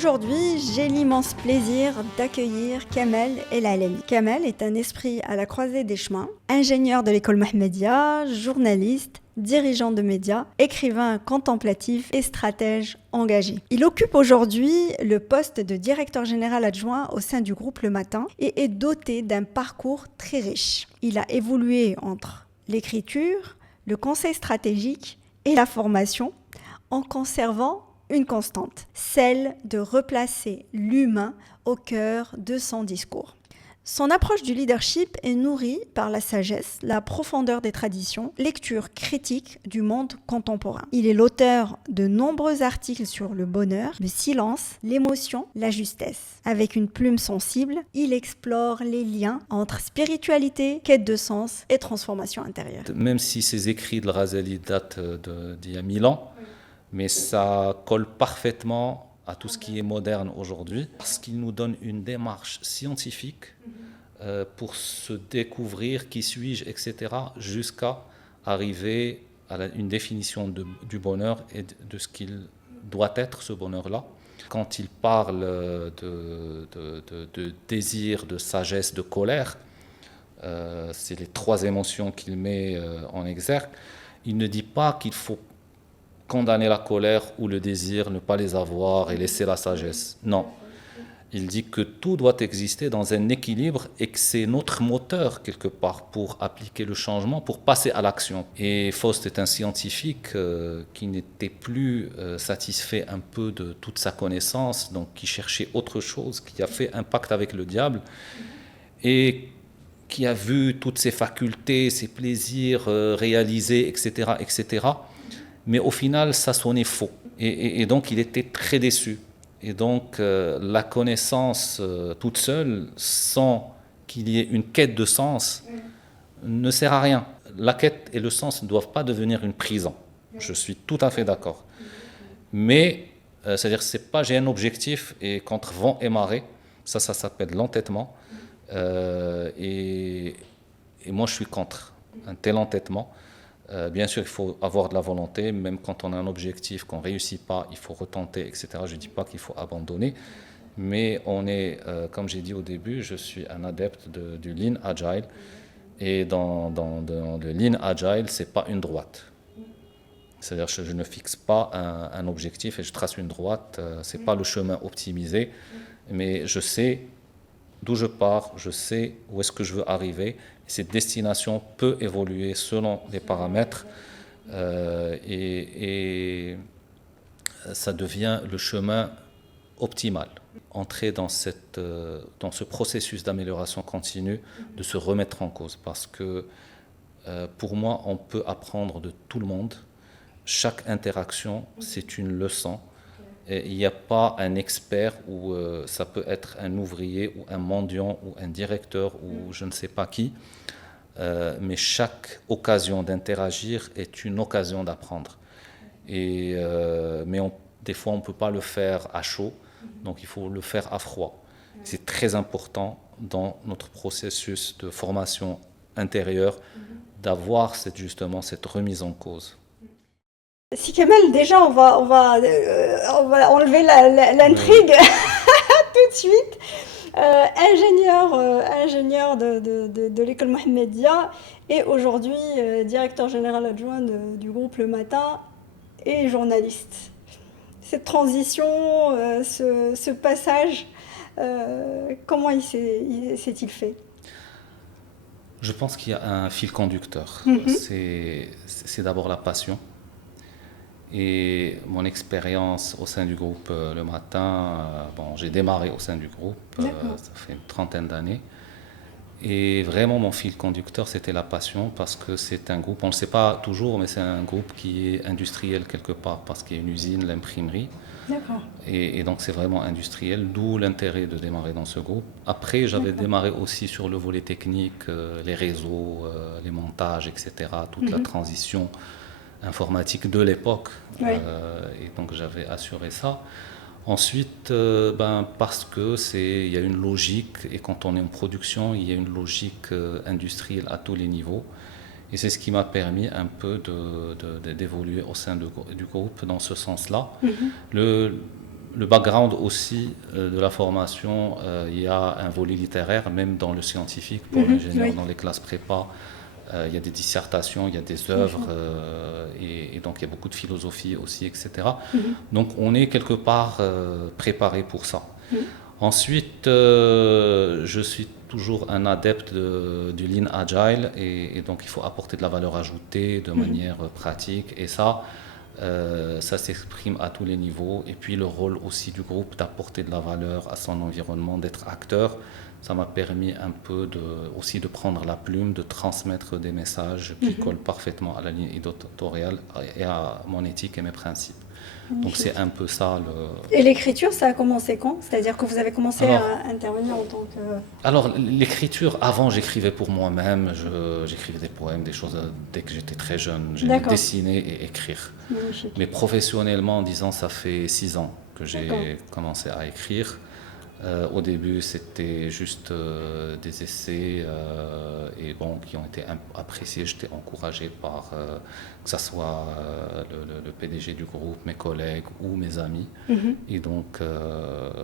Aujourd'hui, j'ai l'immense plaisir d'accueillir Kamel El Alemi. Kamel est un esprit à la croisée des chemins, ingénieur de l'école Mohammedia, journaliste, dirigeant de médias, écrivain contemplatif et stratège engagé. Il occupe aujourd'hui le poste de directeur général adjoint au sein du groupe Le Matin et est doté d'un parcours très riche. Il a évolué entre l'écriture, le conseil stratégique et la formation en conservant une constante, celle de replacer l'humain au cœur de son discours. Son approche du leadership est nourrie par la sagesse, la profondeur des traditions, lecture critique du monde contemporain. Il est l'auteur de nombreux articles sur le bonheur, le silence, l'émotion, la justesse. Avec une plume sensible, il explore les liens entre spiritualité, quête de sens et transformation intérieure. Même si ces écrits de Razali datent d'il y a 1000 ans, mais ça colle parfaitement à tout ce qui est moderne aujourd'hui, parce qu'il nous donne une démarche scientifique pour se découvrir qui suis-je, etc., jusqu'à arriver à une définition du bonheur et de ce qu'il doit être, ce bonheur-là. Quand il parle de désir, de sagesse, de colère, c'est les trois émotions qu'il met en exergue, il ne dit pas qu'il faut condamner la colère ou le désir, ne pas les avoir et laisser la sagesse. Non. Il dit que tout doit exister dans un équilibre et que c'est notre moteur, quelque part, pour appliquer le changement, pour passer à l'action. Et Faust est un scientifique qui n'était plus satisfait un peu de toute sa connaissance, donc qui cherchait autre chose, qui a fait un pacte avec le diable et qui a vu toutes ses facultés, ses plaisirs réalisés, etc., etc., mais au final, ça sonnait faux. Et donc, il était très déçu. Et donc, la connaissance toute seule, sans qu'il y ait une quête de sens, ne sert à rien. La quête et le sens ne doivent pas devenir une prison. Je suis tout à fait d'accord. Mais, c'est-à-dire, c'est pas j'ai un objectif et contre vent et marée, ça s'appelle l'entêtement. Et moi, je suis contre un tel entêtement. Bien sûr, il faut avoir de la volonté, même quand on a un objectif, qu'on ne réussit pas, il faut retenter, etc. Je ne dis pas qu'il faut abandonner, mais on est, comme j'ai dit au début, je suis un adepte du Lean Agile, et dans le Lean Agile, ce n'est pas une droite. C'est-à-dire que je ne fixe pas un objectif et je trace une droite, ce n'est pas le chemin optimisé, mais je sais d'où je pars, je sais où est-ce que je veux arriver. Cette destination peut évoluer selon les paramètres et ça devient le chemin optimal. Entrer dans ce processus d'amélioration continue, de se remettre en cause. Parce que pour moi, on peut apprendre de tout le monde. Chaque interaction, c'est une leçon. Il n'y a pas un expert ou ça peut être un ouvrier ou un mendiant ou un directeur ou je ne sais pas qui, mais chaque occasion d'interagir est une occasion d'apprendre. Mais des fois, on ne peut pas le faire à chaud, donc il faut le faire à froid. C'est très important dans notre processus de formation intérieure d'avoir justement cette remise en cause. Si Kamel, déjà, on va enlever l'intrigue tout de suite. Ingénieur de l'école Mohammedia et aujourd'hui directeur général adjoint du groupe Le Matin et journaliste. Cette transition, ce passage, comment s'est-il fait ? Je pense qu'il y a un fil conducteur. C'est d'abord la passion. Et mon expérience au sein du groupe Le Matin, j'ai démarré au sein du groupe, ça fait une trentaine d'années. Et vraiment, mon fil conducteur, c'était la passion, parce que c'est un groupe, on ne le sait pas toujours, mais c'est un groupe qui est industriel quelque part, parce qu'il y a une usine, l'imprimerie. D'accord. Et donc, c'est vraiment industriel, d'où l'intérêt de démarrer dans ce groupe. Après, j'avais démarré aussi sur le volet technique, les réseaux, les montages, etc., toute la transition informatique de l'époque, et donc j'avais assuré ça. Ensuite, parce que il y a une logique, et quand on est en production, il y a une logique industrielle à tous les niveaux, et c'est ce qui m'a permis un peu d'évoluer au sein du groupe dans ce sens-là. le background aussi de la formation, il y a un volet littéraire, même dans le scientifique, pour l'ingénieur, oui. dans les classes prépa. Il y a des dissertations, il y a des œuvres, et donc il y a beaucoup de philosophie aussi, etc. Donc on est quelque part préparé pour ça. Ensuite, je suis toujours un adepte du Lean Agile, et donc il faut apporter de la valeur ajoutée de manière pratique, et ça s'exprime à tous les niveaux. Et puis le rôle aussi du groupe d'apporter de la valeur à son environnement, d'être acteur. Ça m'a permis un peu aussi de prendre la plume, de transmettre des messages qui collent parfaitement à la ligne éditoriale et à mon éthique et mes principes. Donc c'est un peu ça le... Et l'écriture, ça a commencé quand? C'est-à-dire que vous avez commencé à intervenir en tant que... Alors l'écriture, avant j'écrivais pour moi-même, j'écrivais des poèmes, des choses dès que j'étais très jeune. J'aimais dessiner et écrire. Magnifique. Mais professionnellement, disons, ça fait 6 ans que j'ai commencé à écrire. Au début, c'était juste des essais et bon, qui ont été appréciés. J'étais encouragé par que ce soit le PDG du groupe, mes collègues ou mes amis. Et donc,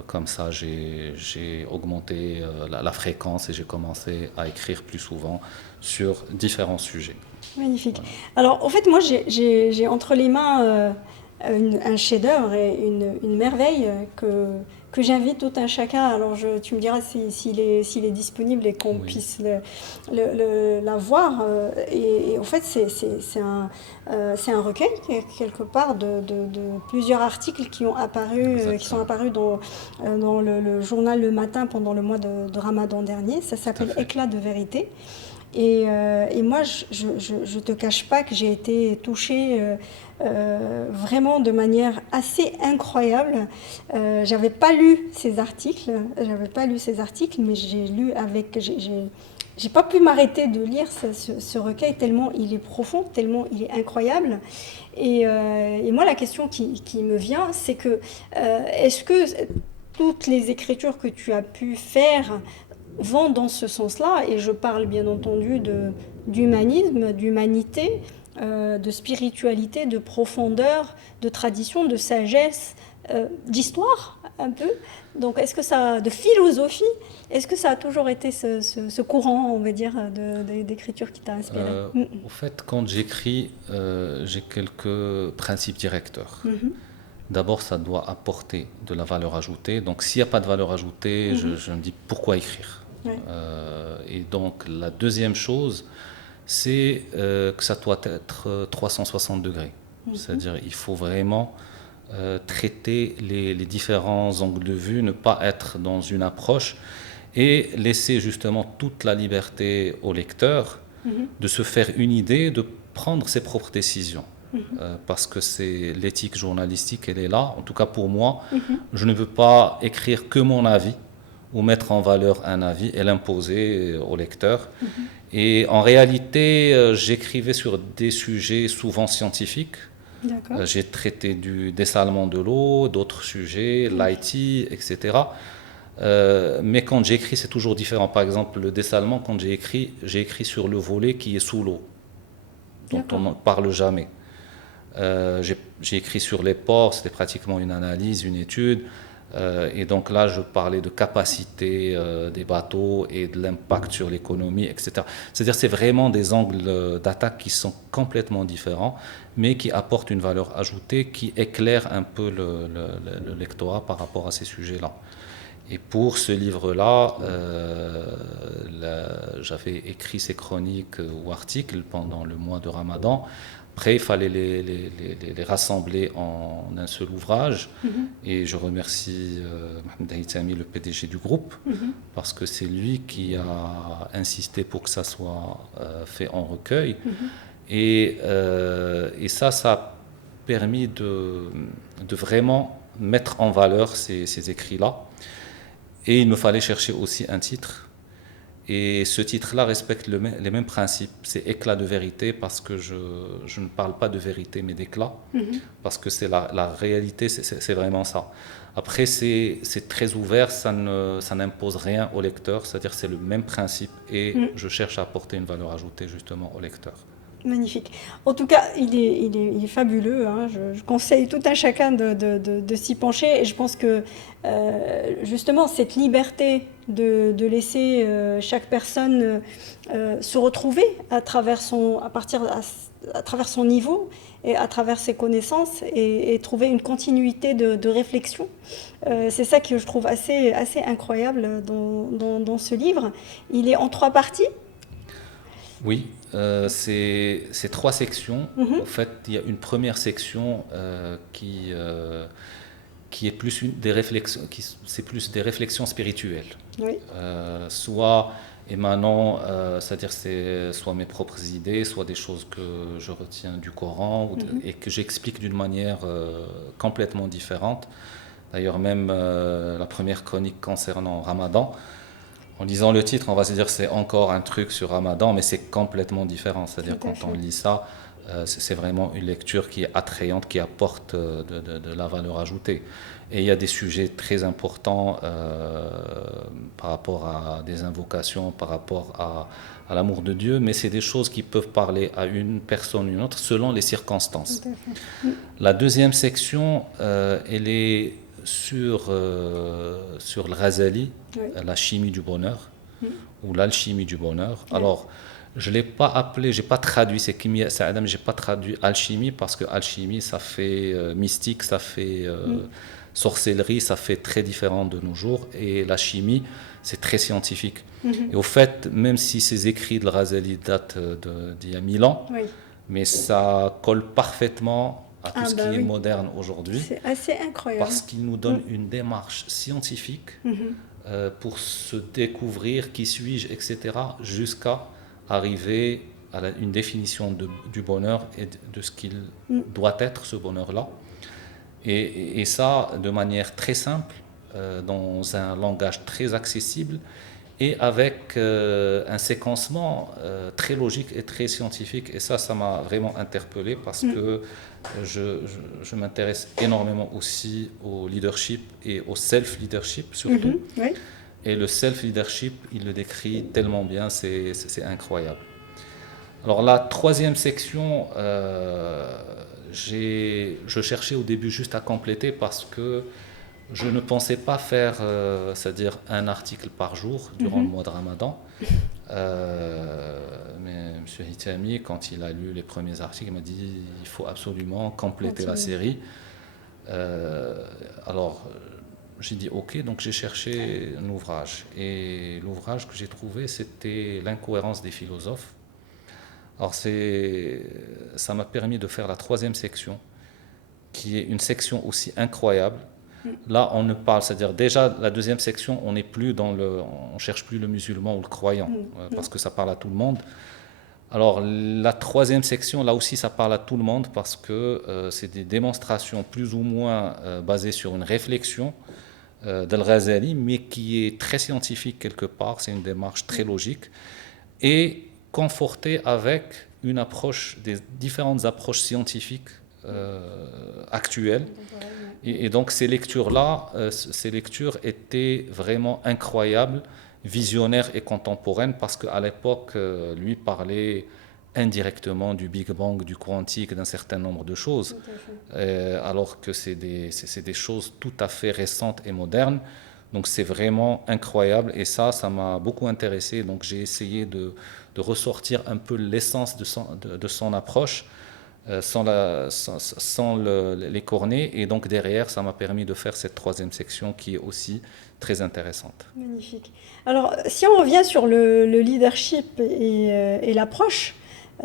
comme ça, j'ai augmenté la fréquence et j'ai commencé à écrire plus souvent sur différents sujets. Magnifique. Voilà. Alors, en fait, moi, j'ai entre les mains un chef-d'œuvre et une merveille que j'invite tout un chacun. Alors tu me diras s'il est disponible et qu'on puisse la voir. Et en fait, c'est un recueil quelque part de plusieurs articles qui sont apparus dans le journal Le Matin pendant le mois de Ramadan dernier. Ça s'appelle Éclat de vérité. Et moi, je te cache pas que j'ai été touchée vraiment de manière assez incroyable. J'avais pas lu ces articles, mais j'ai lu j'ai pas pu m'arrêter de lire ce recueil tellement il est profond, tellement il est incroyable. Et moi, la question qui me vient, c'est que est-ce que toutes les écritures que tu as pu faire vont dans ce sens-là, et je parle bien entendu d'humanisme, d'humanité, de spiritualité, de profondeur, de tradition, de sagesse, d'histoire un peu. Donc est-ce que ça, de philosophie, est-ce que ça a toujours été ce courant, on va dire, d'écriture qui t'a inspiré? Au fait, quand j'écris, j'ai quelques principes directeurs. D'abord, ça doit apporter de la valeur ajoutée. Donc s'il n'y a pas de valeur ajoutée, je me dis pourquoi écrire. Et donc la deuxième chose, c'est que ça doit être 360 degrés. C'est-à-dire il faut vraiment traiter les différents angles de vue, ne pas être dans une approche et laisser justement toute la liberté au lecteur de se faire une idée, de prendre ses propres décisions. Parce que c'est l'éthique journalistique, elle est là. En tout cas pour moi, je ne veux pas écrire que mon avis ou mettre en valeur un avis et l'imposer au lecteur. Et en réalité, j'écrivais sur des sujets souvent scientifiques. J'ai traité du dessalement de l'eau, d'autres sujets, l'IT, etc. Mais quand j'écris, c'est toujours différent. Par exemple, le dessalement, quand j'ai écrit sur le volet qui est sous l'eau, dont on ne parle jamais. J'ai écrit sur les ports, c'était pratiquement une analyse, une étude. Et donc là, je parlais de capacité des bateaux et de l'impact sur l'économie, etc. C'est-à-dire c'est vraiment des angles d'attaque qui sont complètement différents, mais qui apportent une valeur ajoutée, qui éclaire un peu le lectorat par rapport à ces sujets-là. Et pour ce livre-là, j'avais écrit ces chroniques ou articles pendant le mois de Ramadan. Après, il fallait les rassembler en un seul ouvrage. Et je remercie Mohamed Haytami, le PDG du groupe, parce que c'est lui qui a insisté pour que ça soit fait en recueil. Et ça a permis de vraiment mettre en valeur ces écrits-là. Et il me fallait chercher aussi un titre. Et ce titre-là respecte les mêmes principes. C'est éclat de vérité parce que je ne parle pas de vérité mais d'éclat. Parce que c'est la réalité, c'est vraiment ça. Après, c'est très ouvert, ça n'impose rien au lecteur. C'est-à-dire c'est le même principe et je cherche à apporter une valeur ajoutée justement au lecteur. Magnifique. En tout cas, il est fabuleux, hein. Je conseille tout un chacun de s'y pencher. Et je pense que justement, cette liberté de laisser chaque personne se retrouver à travers son niveau et à travers ses connaissances et trouver une continuité de réflexion. C'est ça que je trouve assez incroyable dans ce livre. Il est en 3 parties. Oui, c'est 3 sections. En fait, il y a une première section qui est plus des réflexions, c'est plus des réflexions spirituelles. Oui. Soit émanant, c'est-à-dire c'est soit mes propres idées, soit des choses que je retiens du Coran et que j'explique d'une manière complètement différente. D'ailleurs, même la première chronique concernant Ramadan, en lisant le titre, on va se dire c'est encore un truc sur Ramadan, mais c'est complètement différent. C'est-à-dire quand on lit ça, c'est vraiment une lecture qui est attrayante, qui apporte de la valeur ajoutée. Et il y a des sujets très importants par rapport à des invocations, par rapport à l'amour de Dieu, mais c'est des choses qui peuvent parler à une personne ou une autre selon les circonstances. La deuxième section, elle est sur le Ghazali, Oui. la chimie du bonheur, ou l'alchimie du bonheur. Alors, je l'ai pas appelé, j'ai pas traduit, c'est Kimia Sa'adam, j'ai pas traduit alchimie parce que alchimie, ça fait mystique, ça fait sorcellerie, ça fait très différent de nos jours. Et la chimie, c'est très scientifique. Et au fait, même si ces écrits de Ghazali datent d'il y a 1000 ans, Oui. mais ça colle parfaitement à tout ce qui est moderne aujourd'hui. C'est assez incroyable. Parce qu'il nous donne une démarche scientifique pour se découvrir qui suis-je, etc., jusqu'à arriver à une définition du bonheur et de ce qu'il doit être, ce bonheur-là. Et ça, de manière très simple, dans un langage très accessible et avec un séquencement très logique et très scientifique. Et ça m'a vraiment interpellé parce que je m'intéresse énormément aussi au leadership et au self-leadership surtout. Oui. Et le self-leadership, il le décrit tellement bien, c'est incroyable. Alors la troisième section, je cherchais au début juste à compléter parce que je ne pensais pas faire, c'est-à-dire un article par jour durant le mois de Ramadan. Mais M. Hitami, quand il a lu les premiers articles, il m'a dit il faut absolument compléter la série. Alors, j'ai dit ok, donc j'ai cherché un ouvrage. Et l'ouvrage que j'ai trouvé, c'était L'incohérence des philosophes. Alors, ça m'a permis de faire la troisième section, qui est une section aussi incroyable. Là, on ne parle, c'est-à-dire déjà la deuxième section, on cherche plus le musulman ou le croyant, parce que ça parle à tout le monde. Alors la troisième section, là aussi, ça parle à tout le monde parce que c'est des démonstrations plus ou moins basées sur une réflexion d'Al-Ghazali, mais qui est très scientifique quelque part. C'est une démarche très logique et confortée avec une approche, des différentes approches scientifiques actuelles. Et donc ces lectures-là, ces lectures étaient vraiment incroyables, visionnaires et contemporaines, parce qu'à l'époque, lui parlait indirectement du Big Bang, du quantique, d'un certain nombre de choses, alors que c'est des choses tout à fait récentes et modernes. Donc c'est vraiment incroyable et ça m'a beaucoup intéressé. Donc j'ai essayé de ressortir un peu l'essence de son approche, sans les cornets, et donc derrière ça m'a permis de faire cette troisième section qui est aussi très intéressante. Magnifique. Alors si on revient sur le leadership et l'approche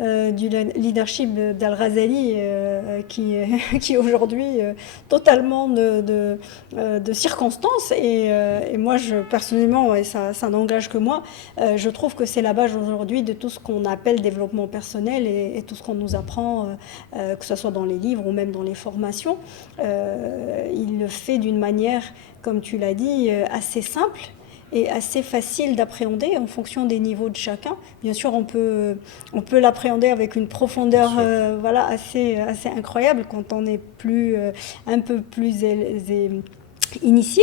du leadership d'Al-Ghazali qui est aujourd'hui totalement de circonstances et moi personnellement, et ça n'engage que moi, je trouve que c'est la base aujourd'hui de tout ce qu'on appelle développement personnel et tout ce qu'on nous apprend, que ce soit dans les livres ou même dans les formations. Il le fait d'une manière, comme tu l'as dit, assez simple et assez facile d'appréhender en fonction des niveaux de chacun. Bien sûr, on peut l'appréhender avec une profondeur assez incroyable quand on est un peu plus initié.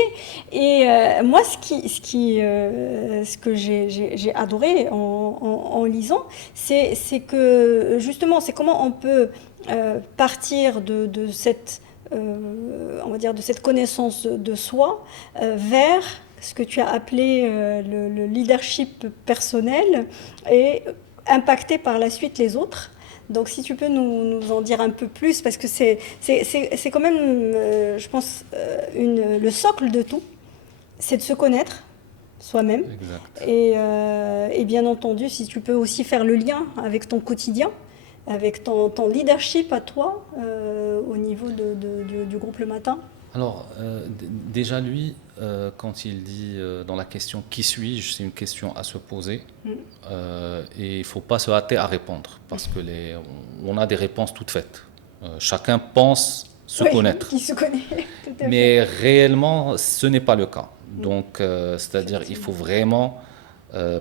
Et moi, ce que j'ai adoré en lisant, c'est que justement, c'est comment on peut partir de cette, on va dire, de cette connaissance de soi vers ce que tu as appelé le leadership personnel et impacter par la suite les autres. Donc si tu peux nous en dire un peu plus, parce que c'est quand même, je pense, le socle de tout, c'est de se connaître soi-même. Exact. Et bien entendu, si tu peux aussi faire le lien avec ton quotidien, avec ton leadership à toi, au niveau du groupe le matin. Alors, déjà lui, quand il dit dans la question « qui suis-je ?», c'est une question à se poser et il ne faut pas se hâter à répondre parce que on a des réponses toutes faites. Chacun pense se connaître. Qui se connaît, tout à fait. Mais réellement, ce n'est pas le cas. Donc, c'est-à-dire il faut vraiment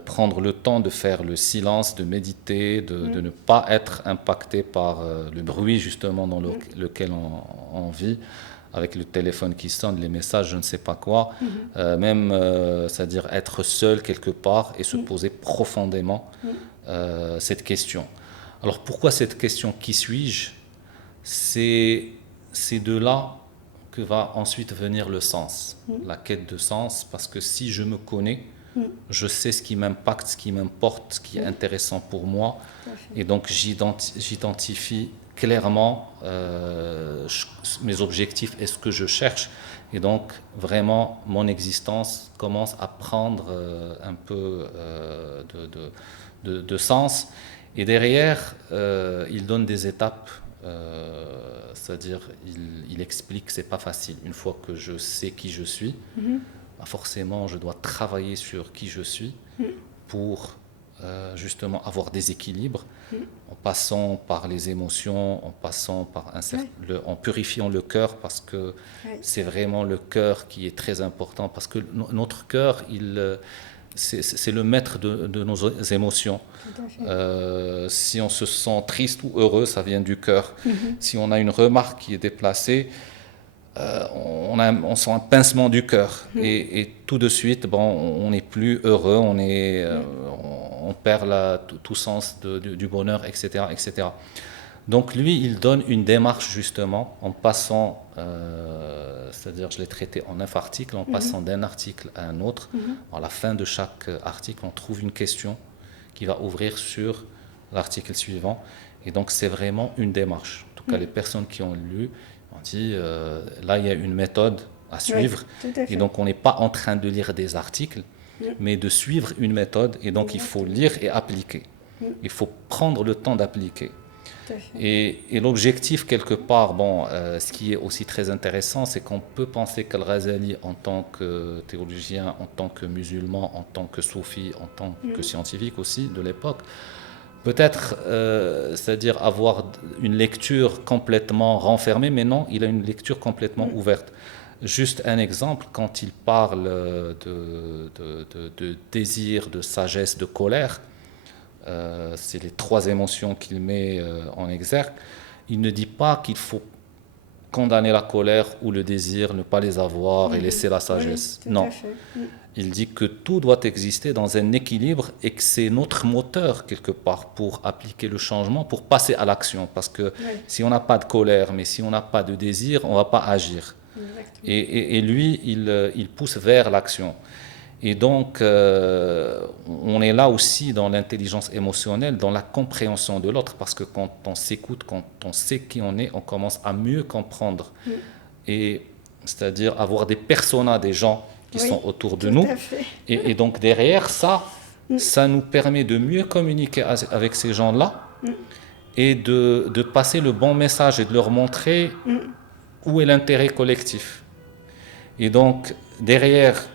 prendre le temps de faire le silence, de méditer, de ne pas être impacté par le bruit justement dans lequel on vit, avec le téléphone qui sonne, les messages, je ne sais pas quoi, même, c'est-à-dire être seul quelque part et se poser profondément cette question. Alors pourquoi cette question « qui suis-je » c'est de là que va ensuite venir le sens, la quête de sens, parce que si je me connais, je sais ce qui m'impacte, ce qui m'importe, ce qui est intéressant pour moi, et donc j'identifie clairement mes objectifs et ce que je cherche, et donc vraiment mon existence commence à prendre un peu de sens, et derrière il donne des étapes. C'est-à-dire il explique que c'est pas facile. Une fois que je sais qui je suis, forcément je dois travailler sur qui je suis pour justement avoir des équilibres, en passant par les émotions, en passant par en purifiant le cœur, parce que c'est vraiment le cœur qui est très important, parce que notre cœur, c'est le maître de nos émotions. Si on se sent triste ou heureux, ça vient du cœur. Si on a une remarque qui est déplacée, on sent un pincement du cœur. Et tout de suite, on n'est plus heureux, on perd tout sens du bonheur, etc., etc. Donc lui, il donne une démarche justement en passant, c'est-à-dire je l'ai traité en 9 articles, en passant d'un article à un autre. À la fin de chaque article, on trouve une question qui va ouvrir sur l'article suivant. Et donc c'est vraiment une démarche. En tout cas, les personnes qui ont lu ont dit, là il y a une méthode à suivre. Et donc on n'est pas en train de lire des articles, mais de suivre une méthode. Et donc il faut lire et appliquer. Il faut prendre le temps d'appliquer. Et l'objectif, quelque part, ce qui est aussi très intéressant, c'est qu'on peut penser qu'Al-Ghazali, en tant que théologien, en tant que musulman, en tant que soufi, en tant que scientifique aussi de l'époque, peut-être, c'est-à-dire avoir une lecture complètement renfermée, mais non, il a une lecture complètement ouverte. Juste un exemple, quand il parle de désir, de sagesse, de colère, c'est les 3 émotions qu'il met en exergue. Il ne dit pas qu'il faut condamner la colère ou le désir, ne pas les avoir et laisser la sagesse. Non. Il dit que tout doit exister dans un équilibre et que c'est notre moteur quelque part pour appliquer le changement, pour passer à l'action. Parce que si on n'a pas de colère, mais si on n'a pas de désir, on ne va pas agir. Et lui, il pousse vers l'action. Et donc, on est là aussi dans l'intelligence émotionnelle, dans la compréhension de l'autre, parce que quand on s'écoute, quand on sait qui on est, on commence à mieux comprendre. Et c'est-à-dire avoir des personas, des gens qui sont autour de nous. Et donc, derrière ça, ça nous permet de mieux communiquer avec ces gens-là et de passer le bon message et de leur montrer où est l'intérêt collectif. Et donc, derrière,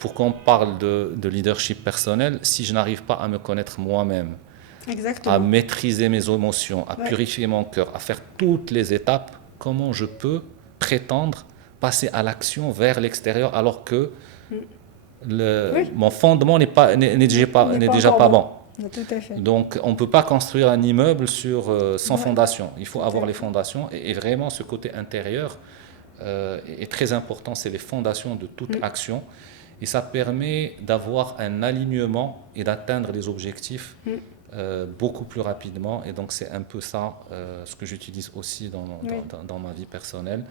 pour qu'on parle de leadership personnel, si je n'arrive pas à me connaître moi-même, à maîtriser mes émotions, à purifier mon cœur, à faire toutes les étapes, comment je peux prétendre passer à l'action vers l'extérieur alors que mon fondement n'est déjà pas bon. Tout à fait. Donc on ne peut pas construire un immeuble sans fondation. Il faut avoir les fondations et vraiment ce côté intérieur est très important, c'est les fondations de toute action. Et ça permet d'avoir un alignement et d'atteindre les objectifs beaucoup plus rapidement. Et donc c'est un peu ça ce que j'utilise aussi dans ma vie personnelle.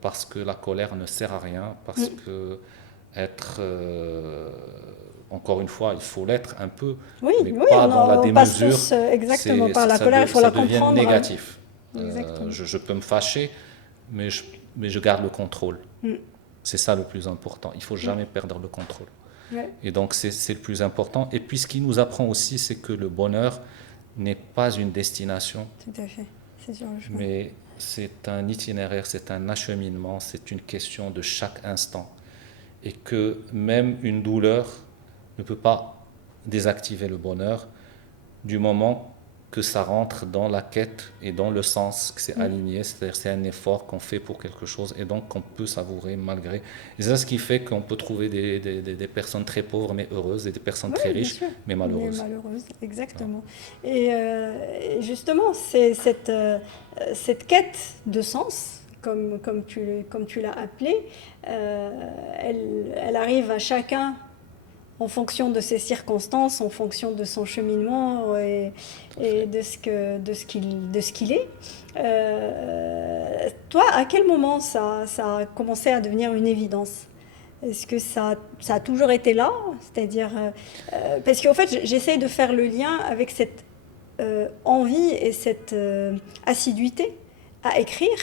Parce que la colère ne sert à rien, parce que être... encore une fois, il faut l'être un peu, mais pas dans la démesure. Tous, exactement, par la colère, il faut la comprendre. Ça devient négatif. Exactement. Je peux me fâcher, mais je garde le contrôle. C'est ça le plus important. Il ne faut jamais perdre le contrôle. Et donc, c'est le plus important. Et puis, ce qui nous apprend aussi, c'est que le bonheur n'est pas une destination. Tout à fait. C'est sur le chemin. Mais c'est un itinéraire, c'est un acheminement, c'est une question de chaque instant. Et que même une douleur ne peut pas désactiver le bonheur du moment que ça rentre dans la quête et dans le sens, que c'est aligné, c'est-à-dire c'est un effort qu'on fait pour quelque chose et donc qu'on peut savourer malgré. Et c'est ça ce qui fait qu'on peut trouver des personnes très pauvres mais heureuses et des personnes très riches mais malheureuses. Mais malheureuses, exactement. Et justement, c'est cette quête de sens, comme tu l'as appelée, elle arrive à chacun en fonction de ses circonstances, en fonction de son cheminement et de ce qu'il est. Toi, à quel moment ça a commencé à devenir une évidence? Est-ce que ça a toujours été là? C'est-à-dire, parce qu'en fait, j'essaie de faire le lien avec cette envie et cette assiduité à écrire,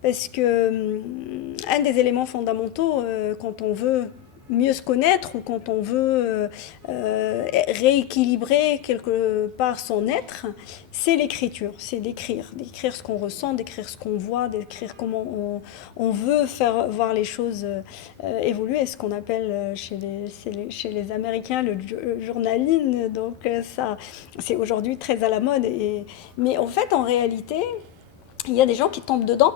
parce que un des éléments fondamentaux quand on veut mieux se connaître ou quand on veut rééquilibrer quelque part son être, c'est l'écriture, c'est d'écrire ce qu'on ressent, d'écrire ce qu'on voit, d'écrire comment on veut faire voir les choses évoluer, ce qu'on appelle chez les Américains le journaling, donc ça c'est aujourd'hui très à la mode, mais en fait en réalité il y a des gens qui tombent dedans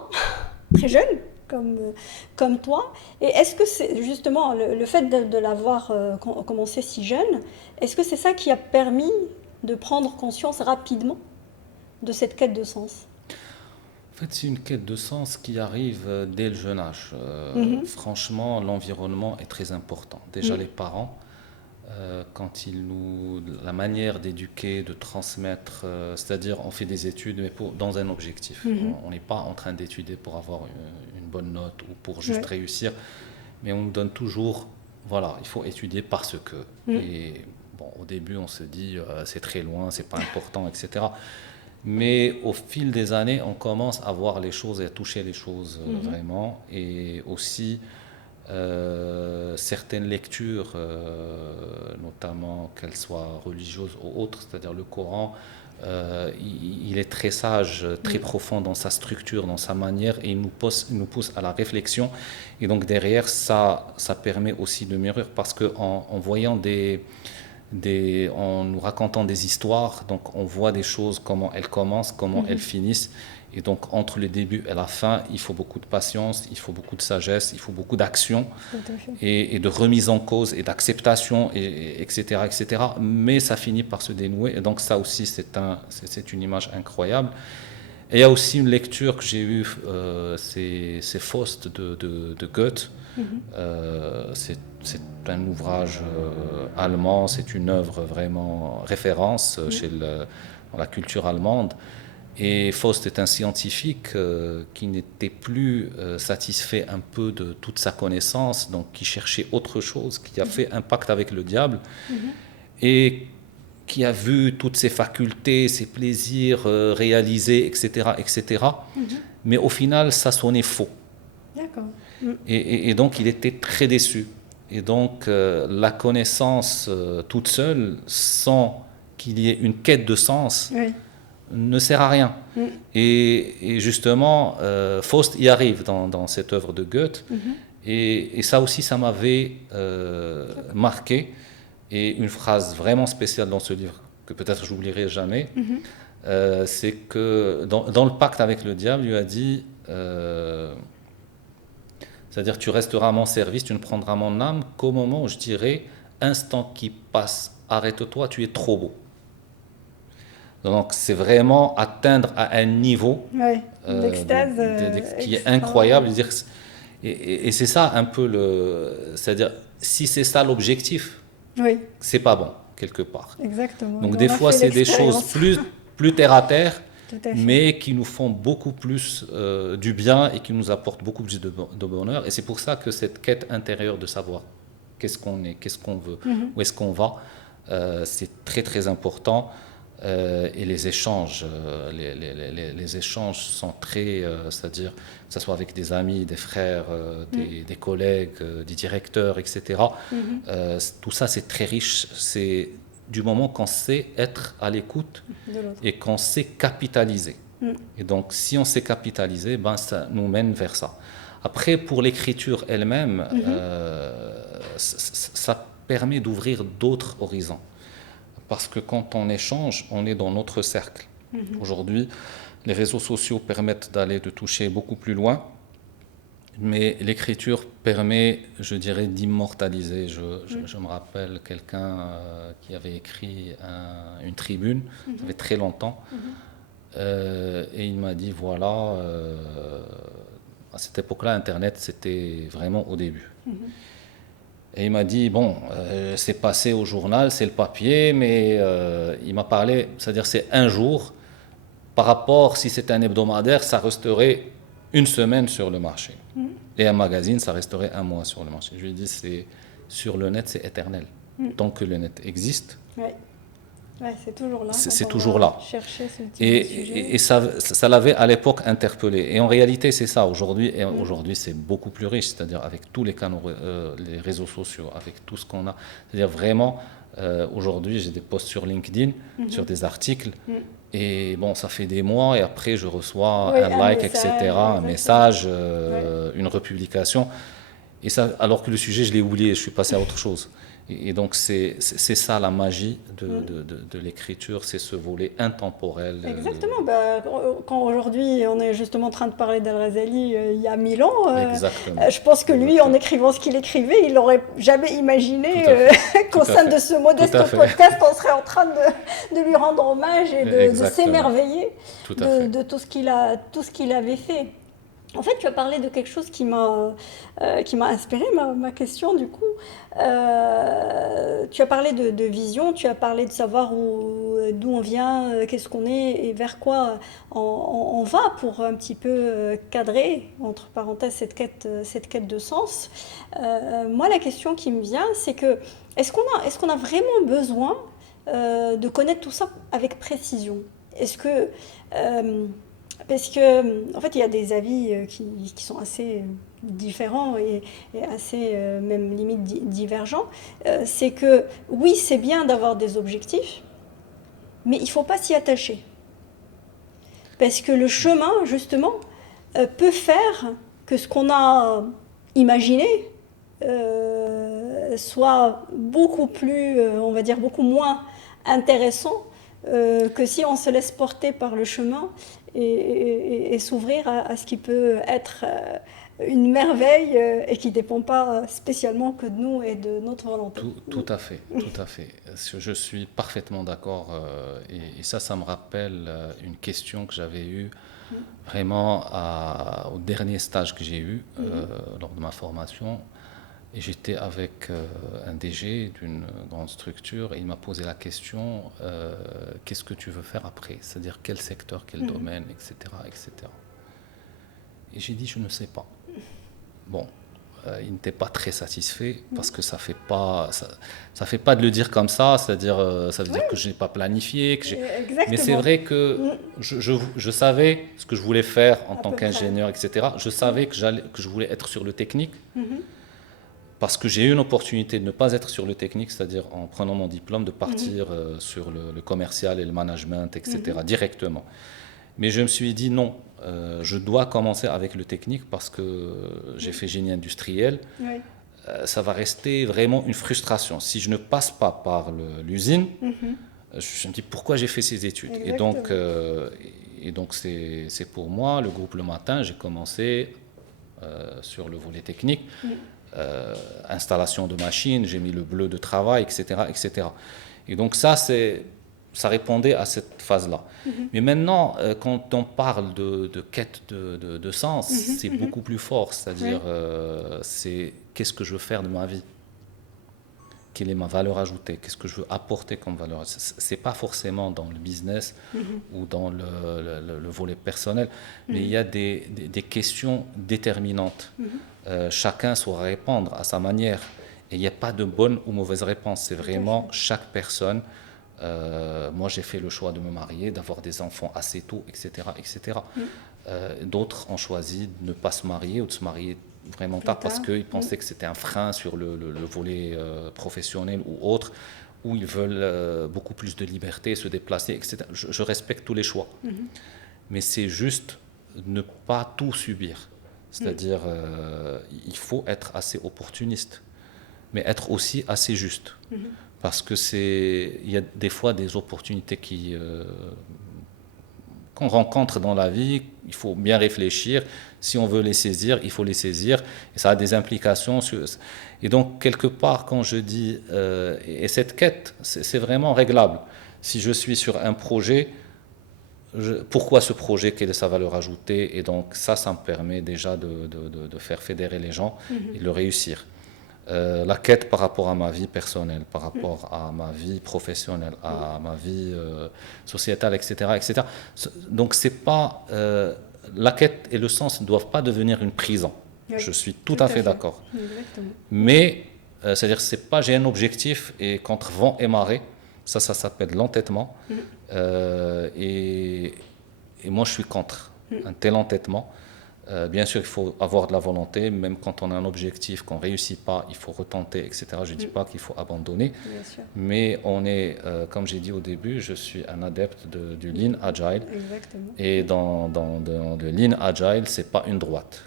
très jeunes, comme toi. Et est-ce que c'est justement le fait de l'avoir commencé si jeune, est-ce que c'est ça qui a permis de prendre conscience rapidement de cette quête de sens? En fait, c'est une quête de sens qui arrive dès le jeune âge. Franchement, l'environnement est très important. Déjà, les parents, quand la manière d'éduquer, de transmettre, c'est-à-dire on fait des études mais dans un objectif. On n'est pas en train d'étudier pour avoir une bonne note ou pour juste réussir, mais on nous donne toujours, voilà, il faut étudier parce que. Et bon, au début on se dit c'est très loin, c'est pas important, etc. Mais au fil des années, on commence à voir les choses et à toucher les choses vraiment, et aussi certaines lectures, notamment qu'elles soient religieuses ou autres, c'est-à-dire le Coran, il est très sage, très profond dans sa structure, dans sa manière, et il nous pousse à la réflexion. Et donc derrière, ça permet aussi de mûrir, parce qu'en voyant en nous racontant des histoires, donc on voit des choses, comment elles commencent, comment elles finissent. Et donc, entre le début et la fin, il faut beaucoup de patience, il faut beaucoup de sagesse, il faut beaucoup d'action et de remise en cause et d'acceptation, etc., etc. Mais ça finit par se dénouer. Et donc, ça aussi, c'est une image incroyable. Et il y a aussi une lecture que j'ai eue, c'est Faust de Goethe. C'est un ouvrage allemand, c'est une œuvre vraiment référence dans la culture allemande. Et Faust est un scientifique qui n'était plus satisfait un peu de toute sa connaissance, donc qui cherchait autre chose, qui a fait un pacte avec le diable et qui a vu toutes ses facultés, ses plaisirs réalisés, etc., etc. Mais au final, ça sonnait faux. D'accord. Et donc, il était très déçu. Et donc, la connaissance toute seule, sans qu'il y ait une quête de sens, ne sert à rien. Et justement, Faust y arrive dans cette œuvre de Goethe. Et ça aussi, ça m'avait marqué. Et une phrase vraiment spéciale dans ce livre, que peut-être je n'oublierai jamais, c'est que dans le pacte avec le diable, il lui a dit, c'est-à-dire tu resteras à mon service, tu ne prendras mon âme qu'au moment où je dirai, instant qui passe, arrête-toi, tu es trop beau. Donc, c'est vraiment atteindre à un niveau Ouais, d'extase qui est incroyable. Et c'est ça un peu c'est-à-dire, si c'est ça l'objectif, oui, c'est pas bon, quelque part. exactement. Donc, On des en a fois, fait c'est des choses l'expérience. plus terre à terre, Tout à fait. mais qui nous font beaucoup plus du bien et qui nous apportent beaucoup plus de bonheur. Et c'est pour ça que cette quête intérieure de savoir qu'est-ce qu'on est, qu'est-ce qu'on veut, où est-ce qu'on va, c'est très très important. Et les échanges, les échanges sont très, c'est-à-dire que ce soit avec des amis, des frères, des collègues, des directeurs, etc. Tout ça, c'est très riche. C'est du moment qu'on sait être à l'écoute De l'autre. et qu'on sait capitaliser. Et donc, si on sait capitaliser, ben, ça nous mène vers ça. Après, pour l'écriture elle-même, ça permet d'ouvrir d'autres horizons. Parce que quand on échange, on est dans notre cercle. Aujourd'hui, les réseaux sociaux permettent de toucher beaucoup plus loin, mais l'écriture permet, je dirais, d'immortaliser. Je me rappelle quelqu'un qui avait écrit une tribune, ça fait très longtemps, et il m'a dit, voilà, à cette époque-là, Internet, c'était vraiment au début. Et il m'a dit, bon, c'est passé au journal, c'est le papier, mais il m'a parlé, c'est-à-dire c'est un jour, par rapport, si c'est un hebdomadaire, ça resterait une semaine sur le marché. Et un magazine, ça resterait un mois sur le marché. Je lui ai dit, sur le net, c'est éternel. Tant que le net existe, Ouais. Ouais, c'est toujours là. c'est quand on toujours va là. chercher ce type de sujet. Et ça l'avait à l'époque interpellé. Et en réalité, c'est ça. Aujourd'hui, c'est beaucoup plus riche, c'est-à-dire avec tous les canaux, les réseaux sociaux, avec tout ce qu'on a. C'est-à-dire vraiment, aujourd'hui, j'ai des posts sur LinkedIn, sur des articles. Et bon, ça fait des mois, et après, je reçois un like, message, etc., un message, une republication. Et ça, alors que le sujet, je l'ai oublié, je suis passé à autre chose. Et donc, c'est ça la magie de l'écriture, c'est ce volet intemporel. Exactement. Quand aujourd'hui on est justement en train de parler d'Al-Razali il y a 1000 ans, Exactement. je pense que lui, en Exactement. écrivant ce qu'il écrivait, il n'aurait jamais imaginé Tout à fait. qu'au Tout à sein fait. de ce modeste Tout à fait. podcast, on serait en train de lui rendre hommage et de Exactement. s'émerveiller Tout à fait. de tout ce qu'il avait fait. En fait, tu as parlé de quelque chose qui m'a inspiré ma question du coup. Tu as parlé de vision, tu as parlé de savoir d'où on vient, qu'est-ce qu'on est et vers quoi on va pour un petit peu cadrer, entre parenthèses, cette quête de sens. Moi, la question qui me vient, c'est que est-ce qu'on a vraiment besoin de connaître tout ça avec précision? Est-ce que parce que, en fait, il y a des avis qui sont assez différents et assez, même limite, divergents. C'est que, oui, c'est bien d'avoir des objectifs, mais il ne faut pas s'y attacher. Parce que le chemin, justement, peut faire que ce qu'on a imaginé soit beaucoup plus, on va dire, beaucoup moins intéressant que si on se laisse porter par le chemin et s'ouvrir à ce qui peut être une merveille et qui ne dépend pas spécialement que de nous et de notre volonté. Tout à fait, tout à fait. Je suis parfaitement d'accord. Et ça me rappelle une question que j'avais eue vraiment au dernier stage que j'ai eu lors de ma formation. Et j'étais avec un DG d'une grande structure et il m'a posé la question qu'est-ce que tu veux faire après? C'est-à-dire quel secteur, quel domaine, etc., etc. Et j'ai dit je ne sais pas. Bon, il n'était pas très satisfait parce que ça fait pas de le dire comme ça, c'est-à-dire ça veut dire que je n'ai pas planifié, mais c'est vrai que je savais ce que je voulais faire en tant qu'ingénieur, etc. Je savais que je voulais être sur le technique. Parce que j'ai eu une opportunité de ne pas être sur le technique, c'est-à-dire en prenant mon diplôme, de partir sur le commercial et le management, etc., directement. Mais je me suis dit non, je dois commencer avec le technique parce que j'ai fait génie industriel. Oui. Ça va rester vraiment une frustration. Si je ne passe pas par l'usine, je me dis pourquoi j'ai fait ces études. Et donc c'est pour moi, le groupe Le Matin, j'ai commencé sur le volet technique. Installation de machines, j'ai mis le bleu de travail, etc., etc. Et donc ça, c'est ça répondait à cette phase-là. Mais maintenant, quand on parle de quête de sens, c'est beaucoup plus fort. C'est-à-dire, c'est qu'est-ce que je veux faire de ma vie? Quelle est ma valeur ajoutée? Qu'est-ce que je veux apporter comme valeur? C'est pas forcément dans le business ou dans le volet personnel, mais il y a des questions déterminantes. Chacun saura répondre à sa manière. Et il n'y a pas de bonne ou mauvaise réponse. C'est vraiment chaque personne. Moi, j'ai fait le choix de me marier, d'avoir des enfants assez tôt, etc., etc. D'autres ont choisi de ne pas se marier ou de se marier vraiment tard parce qu'ils pensaient que c'était un frein sur le volet professionnel ou autre, où ils veulent beaucoup plus de liberté, se déplacer, etc. Je respecte tous les choix. Mais c'est juste ne pas tout subir. C'est-à-dire, il faut être assez opportuniste, mais être aussi assez juste. Parce que il y a des fois des opportunités qu'on rencontre dans la vie, il faut bien réfléchir. Si on veut les saisir, il faut les saisir. Et ça a des implications. Et donc, quelque part, quand je dis... et cette quête, c'est vraiment réglable. Si je suis sur un projet, pourquoi ce projet? Quelle est sa valeur ajoutée? Et donc, ça me permet déjà de faire fédérer les gens et de le réussir. La quête par rapport à ma vie personnelle, par rapport à ma vie professionnelle, à ma vie sociétale, etc., etc. Donc c'est pas la quête et le sens ne doivent pas devenir une prison. Oui, je suis tout à fait d'accord. Mais c'est-à-dire c'est pas j'ai un objectif et contre vent et marée, ça s'appelle l'entêtement. Et moi je suis contre un tel entêtement. Bien sûr, il faut avoir de la volonté, même quand on a un objectif, qu'on ne réussit pas, il faut retenter, etc. Je ne dis pas qu'il faut abandonner, mais on est, comme j'ai dit au début, je suis un adepte du Lean Agile. Exactement. Et dans le Lean Agile, ce n'est pas une droite.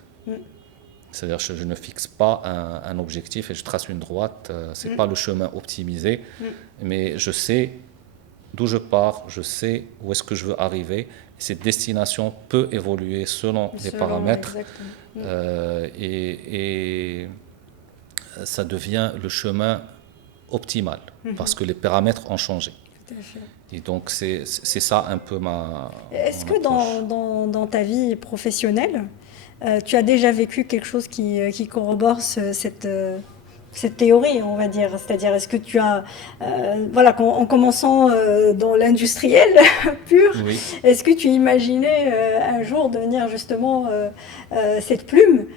C'est-à-dire que je ne fixe pas un objectif et je trace une droite, ce n'est pas le chemin optimisé, mais je sais d'où je pars, je sais où est-ce que je veux arriver. Cette destination peut évoluer selon les paramètres et ça devient le chemin optimal parce que les paramètres ont changé. Tout à fait. Et donc c'est ça un peu ma... Est-ce que dans ta vie professionnelle, tu as déjà vécu quelque chose qui corrobore cette théorie, on va dire? C'est-à-dire, est-ce que tu as, voilà, en commençant dans l'industriel pur, oui. Est-ce que tu imaginais un jour devenir justement cette plume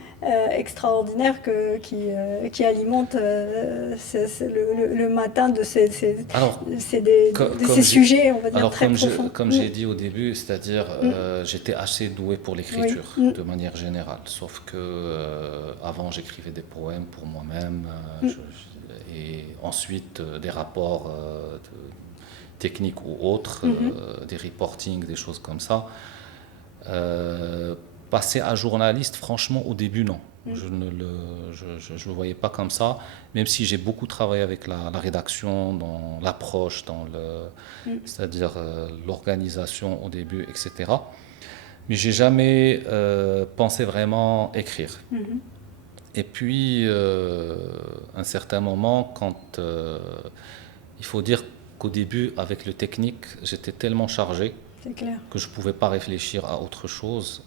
extraordinaire qui alimente le matin de ces sujets, on va dire, très profonds. Comme j'ai dit au début, c'est-à-dire j'étais assez doué pour l'écriture de manière générale, sauf que avant j'écrivais des poèmes pour moi-même et ensuite des rapports techniques ou autres, des reportings, des choses comme ça. Passer à journaliste, franchement, au début, non. Je ne le voyais pas comme ça, même si j'ai beaucoup travaillé avec la rédaction, dans l'approche, c'est-à-dire l'organisation au début, etc. Mais j'ai jamais pensé vraiment écrire. Et puis, à un certain moment, quand il faut dire qu'au début, avec le technique, j'étais tellement chargé que je ne pouvais pas réfléchir à autre chose.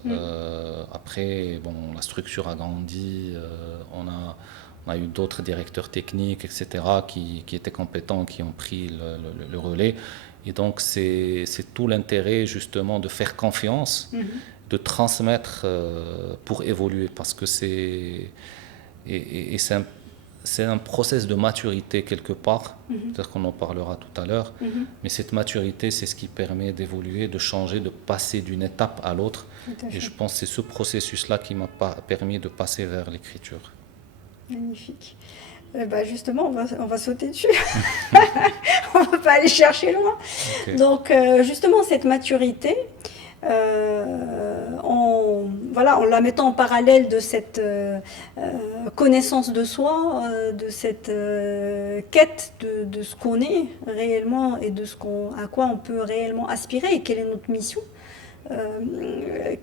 Après, bon, la structure a grandi, on a eu d'autres directeurs techniques, etc., qui étaient compétents, qui ont pris le relais. Et donc, c'est tout l'intérêt, justement, de faire confiance, de transmettre pour évoluer, parce que c'est un process de maturité quelque part, peut-être qu'on en parlera tout à l'heure, mais cette maturité, c'est ce qui permet d'évoluer, de changer, de passer d'une étape à l'autre. Et je pense que c'est ce processus-là qui m'a permis de passer vers l'écriture. Magnifique. Justement, on va sauter dessus. On ne va pas aller chercher loin. Okay. Donc, justement, cette maturité, en la mettant en parallèle de cette connaissance de soi, de cette quête de ce qu'on est réellement et de à quoi on peut réellement aspirer et quelle est notre mission,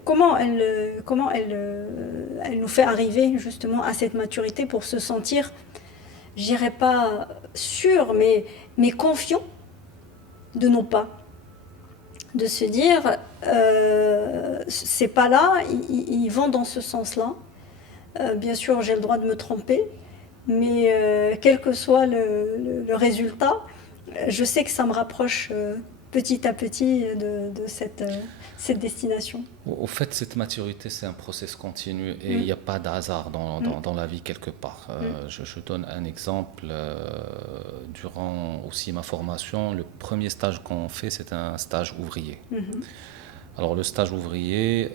comment elle nous fait arriver justement à cette maturité pour se sentir, je dirais pas sûr, mais confiant de nos pas. De se dire, ces pas-là, ils vont dans ce sens-là. Bien sûr, j'ai le droit de me tromper, mais quel que soit le résultat, je sais que ça me rapproche petit à petit de cette destination. Au fait, cette maturité, c'est un process continu et il n'y a pas de hasard dans la vie quelque part. Je donne un exemple. Durant aussi ma formation, le premier stage qu'on fait, c'est un stage ouvrier. Alors le stage ouvrier,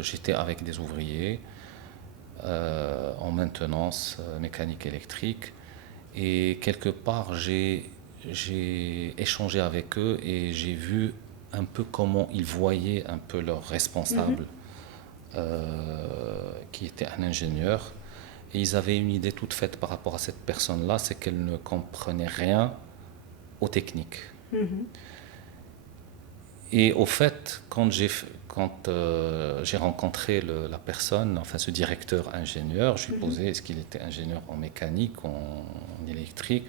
j'étais avec des ouvriers en maintenance mécanique électrique et quelque part j'ai échangé avec eux et j'ai vu un peu comment ils voyaient un peu leur responsable qui était un ingénieur et ils avaient une idée toute faite par rapport à cette personne-là, c'est qu'elle ne comprenait rien aux techniques. Et au fait, quand j'ai rencontré la personne, enfin ce directeur ingénieur, je lui ai posé est-ce qu'il était ingénieur en mécanique, en électrique.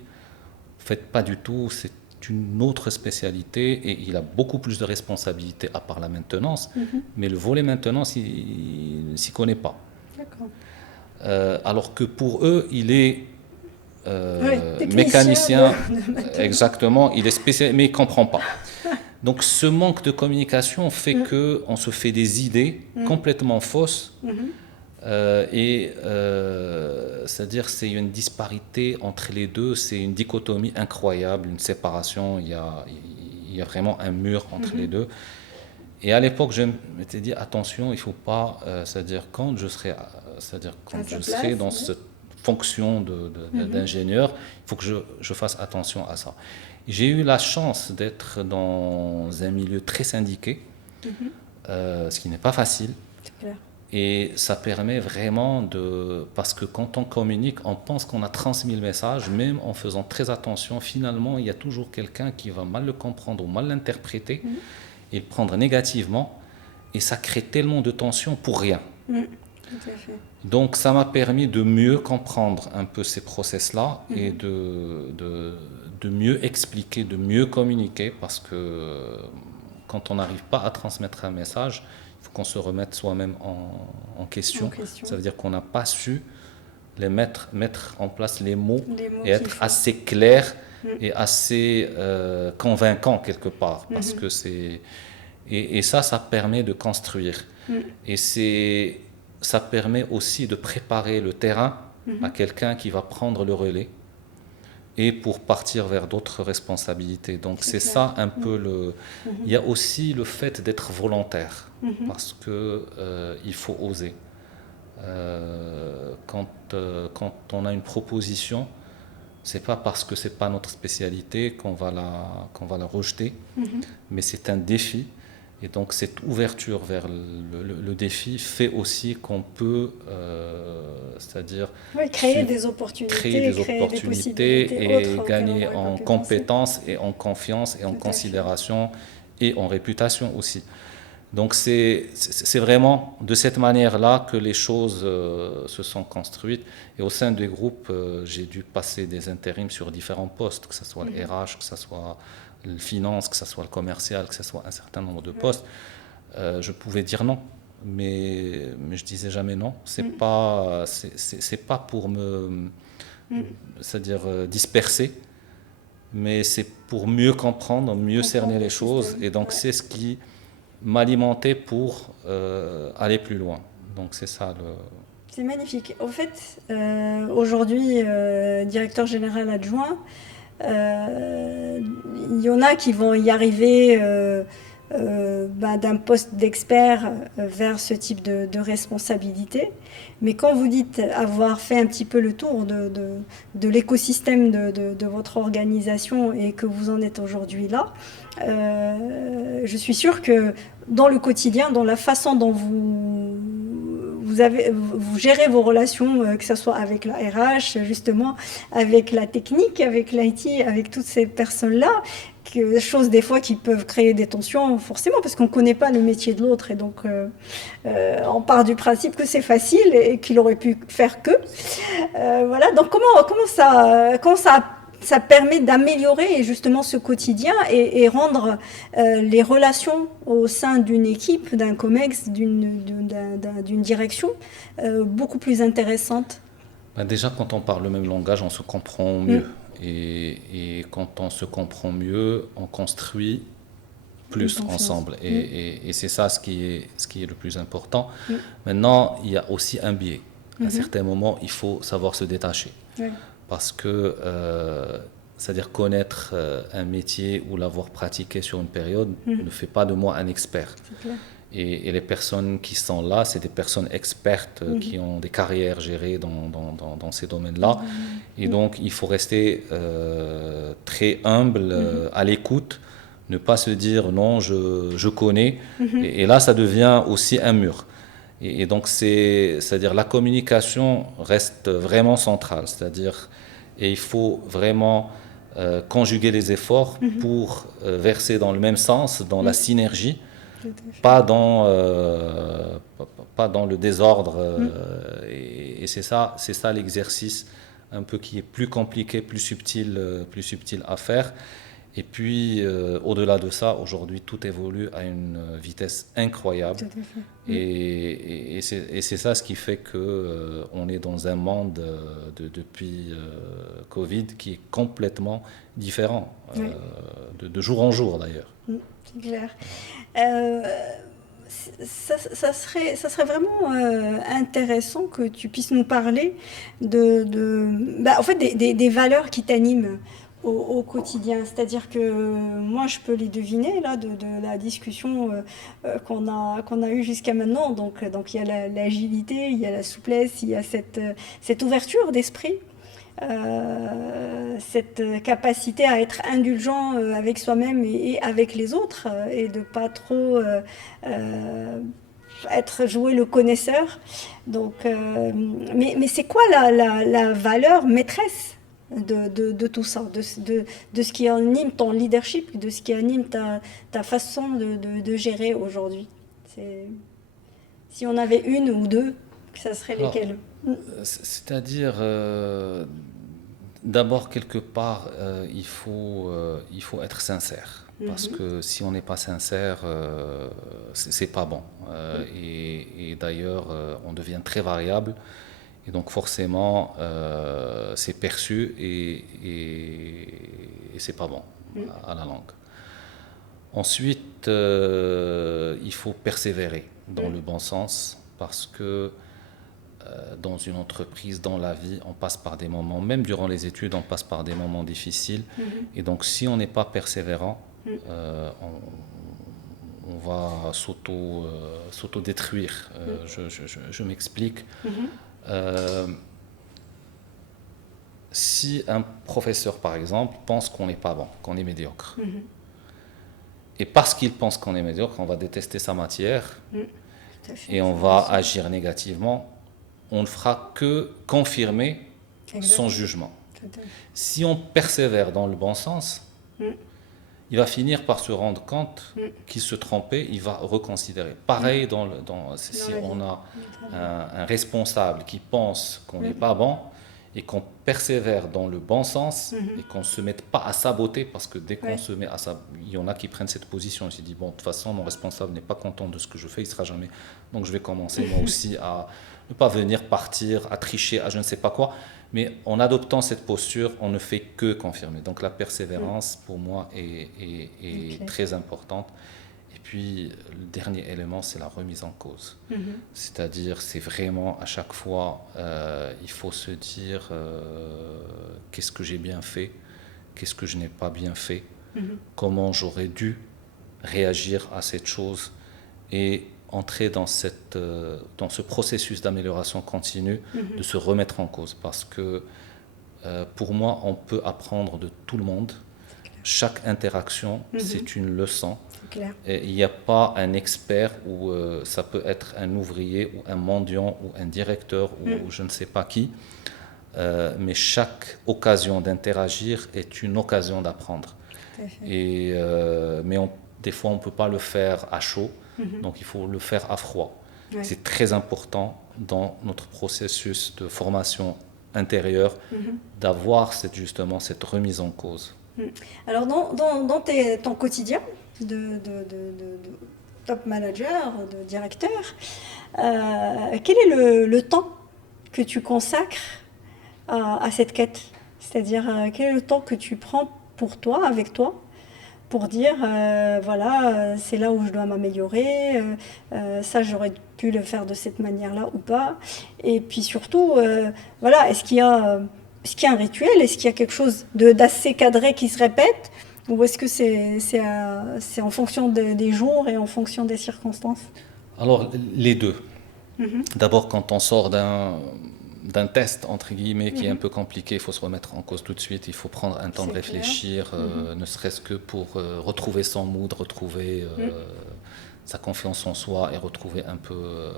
En fait, pas du tout, c'est une autre spécialité et il a beaucoup plus de responsabilités à part la maintenance, mais le volet maintenance, il ne s'y connaît pas. D'accord. Alors que pour eux, il est mécanicien, exactement, il est spécialisé, mais il ne comprend pas. Donc ce manque de communication fait qu'on se fait des idées complètement fausses c'est-à-dire c'est une disparité entre les deux, c'est une dichotomie incroyable, une séparation, il y a vraiment un mur entre les deux. Et à l'époque, je m'étais dit attention, il ne faut pas, c'est-à-dire quand je serai dans cette fonction d'ingénieur, il faut que je fasse attention à ça. J'ai eu la chance d'être dans un milieu très syndiqué, ce qui n'est pas facile. Et ça permet vraiment parce que quand on communique, on pense qu'on a transmis le message, même en faisant très attention, finalement, il y a toujours quelqu'un qui va mal le comprendre ou mal l'interpréter et le prendre négativement. Et ça crée tellement de tension pour rien. Tout à fait. Donc ça m'a permis de mieux comprendre un peu ces process-là et de mieux expliquer, de mieux communiquer, parce que quand on n'arrive pas à transmettre un message, il faut qu'on se remette soi-même en question. Ça veut dire qu'on n'a pas su mettre en place les mots et être assez clair et assez convaincant quelque part, parce que et ça permet de construire. Et ça permet aussi de préparer le terrain à quelqu'un qui va prendre le relais et pour partir vers d'autres responsabilités. Donc c'est ça un peu Il y a aussi le fait d'être volontaire, parce que il faut oser. Quand on a une proposition, c'est pas parce que c'est pas notre spécialité qu'on va la rejeter, mais c'est un défi. Et donc cette ouverture vers le défi fait aussi qu'on peut, c'est-à-dire créer des opportunités et gagner en compétences et en confiance et en considération et en réputation aussi. Donc c'est vraiment de cette manière-là que les choses se sont construites. Et au sein des groupes, j'ai dû passer des intérims sur différents postes, que ce soit le RH, que ce soit le finance, que ce soit le commercial, que ce soit un certain nombre de postes. Je pouvais dire non, mais je disais jamais non. C'est pas pour c'est-à-dire disperser, mais c'est pour mieux comprendre, mieux cerner les choses. Et donc c'est ce qui m'alimentait pour aller plus loin. Donc c'est ça C'est magnifique. Au fait, aujourd'hui, directeur général adjoint, il y en a qui vont y arriver d'un poste d'expert vers ce type de responsabilité. Mais quand vous dites avoir fait un petit peu le tour de l'écosystème de votre organisation et que vous en êtes aujourd'hui là, je suis sûre que dans le quotidien, dans la façon dont vous gérez vos relations, que ce soit avec la RH, justement, avec la technique, avec l'IT, avec toutes ces personnes-là, des choses des fois qui peuvent créer des tensions, forcément, parce qu'on ne connaît pas le métier de l'autre. Et donc, on part du principe que c'est facile et qu'il aurait pu faire que. Voilà, donc comment ça ça permet d'améliorer justement ce quotidien et rendre les relations au sein d'une équipe, d'un COMEX, d'une direction beaucoup plus intéressantes. Ben déjà, quand on parle le même langage, on se comprend mieux. Et quand on se comprend mieux, on construit plus ensemble. Et c'est ça ce qui est le plus important. Maintenant, il y a aussi un biais. À certains moments, il faut savoir se détacher. Parce que, c'est-à-dire connaître un métier ou l'avoir pratiqué sur une période ne fait pas de moi un expert. Et les personnes qui sont là, c'est des personnes expertes qui ont des carrières gérées dans ces domaines-là. Et donc, il faut rester très humble, à l'écoute, ne pas se dire non, je connais. Et là, ça devient aussi un mur. Et donc, c'est-à-dire la communication reste vraiment centrale. C'est-à-dire, et il faut vraiment conjuguer les efforts pour verser dans le même sens, dans la synergie. Pas dans le désordre. Et c'est ça l'exercice un peu qui est plus compliqué, plus subtil à faire. Et puis, au-delà de ça, aujourd'hui, tout évolue à une vitesse incroyable. Et c'est ça ce qui fait qu'on est dans un monde depuis Covid qui est complètement différent, de jour en jour d'ailleurs. C'est clair. Ça serait vraiment intéressant que tu puisses nous parler en fait des valeurs qui t'animent au quotidien. C'est-à-dire que moi, je peux les deviner là, de la discussion qu'on a eue jusqu'à maintenant. Donc il y a l'agilité, il y a la souplesse, il y a cette ouverture d'esprit. Cette capacité à être indulgent avec soi-même et avec les autres et de pas trop jouer le connaisseur. Donc, mais c'est quoi la valeur maîtresse de tout ça, de ce qui anime ton leadership, de ce qui anime ta façon de gérer aujourd'hui? Si on avait une ou deux, ça serait lesquelles? C'est-à-dire, d'abord, quelque part, il faut être sincère. Parce que si on n'est pas sincère, c'est pas bon. Et d'ailleurs, on devient très variable. Et donc, forcément, c'est perçu et c'est pas bon à la langue. Ensuite, il faut persévérer dans le bon sens parce que dans une entreprise, dans la vie, on passe par des moments, même durant les études, on passe par des moments difficiles. Et donc, si on n'est pas persévérant, on va s'auto-détruire. Je m'explique. Si un professeur, par exemple, pense qu'on n'est pas bon, qu'on est médiocre, et parce qu'il pense qu'on est médiocre, on va détester sa matière et on va agir négativement, on ne fera que confirmer son jugement. Si on persévère dans le bon sens, il va finir par se rendre compte qu'il se trompait, il va reconsidérer. Pareil, si on a un responsable qui pense qu'on n'est pas bon et qu'on persévère dans le bon sens et qu'on ne se mette pas à saboter, parce que dès qu'on se met à saboter, il y en a qui prennent cette position, ils se disent, bon, de toute façon, mon responsable n'est pas content de ce que je fais, il ne sera jamais. Donc je vais commencer moi aussi à ne pas venir partir, à tricher, à je ne sais pas quoi. Mais en adoptant cette posture, on ne fait que confirmer. Donc la persévérance, pour moi, est très importante. Et puis, le dernier élément, c'est la remise en cause. C'est-à-dire, c'est vraiment, à chaque fois, il faut se dire qu'est-ce que j'ai bien fait, qu'est-ce que je n'ai pas bien fait, comment j'aurais dû réagir à cette chose et entrer dans ce processus d'amélioration continue, de se remettre en cause. Parce que pour moi, on peut apprendre de tout le monde. Chaque interaction, c'est une leçon. Et il n'y a pas un expert où ça peut être un ouvrier ou un mendiant ou un directeur ou je ne sais pas qui. Mais chaque occasion d'interagir est une occasion d'apprendre. Mais des fois, on ne peut pas le faire à chaud. Donc il faut le faire à froid. C'est très important dans notre processus de formation intérieur, d'avoir justement cette remise en cause. Alors, dans ton quotidien de top manager, de directeur, quel est le temps que tu consacres à cette quête? C'est-à-dire, quel est le temps que tu prends pour toi, avec toi, pour dire, voilà, c'est là où je dois m'améliorer, ça j'aurais pu le faire de cette manière-là ou pas. Et puis surtout, voilà, est-ce qu'il y a un rituel, est-ce qu'il y a quelque chose d'assez cadré qui se répète, ou est-ce que c'est en fonction des jours et en fonction des circonstances? Alors, les deux. D'abord, quand on sort d'un test, entre guillemets, qui est un peu compliqué, il faut se remettre en cause tout de suite, il faut prendre un temps de réfléchir, ne serait-ce que pour retrouver son mood, retrouver sa confiance en soi et retrouver un peu,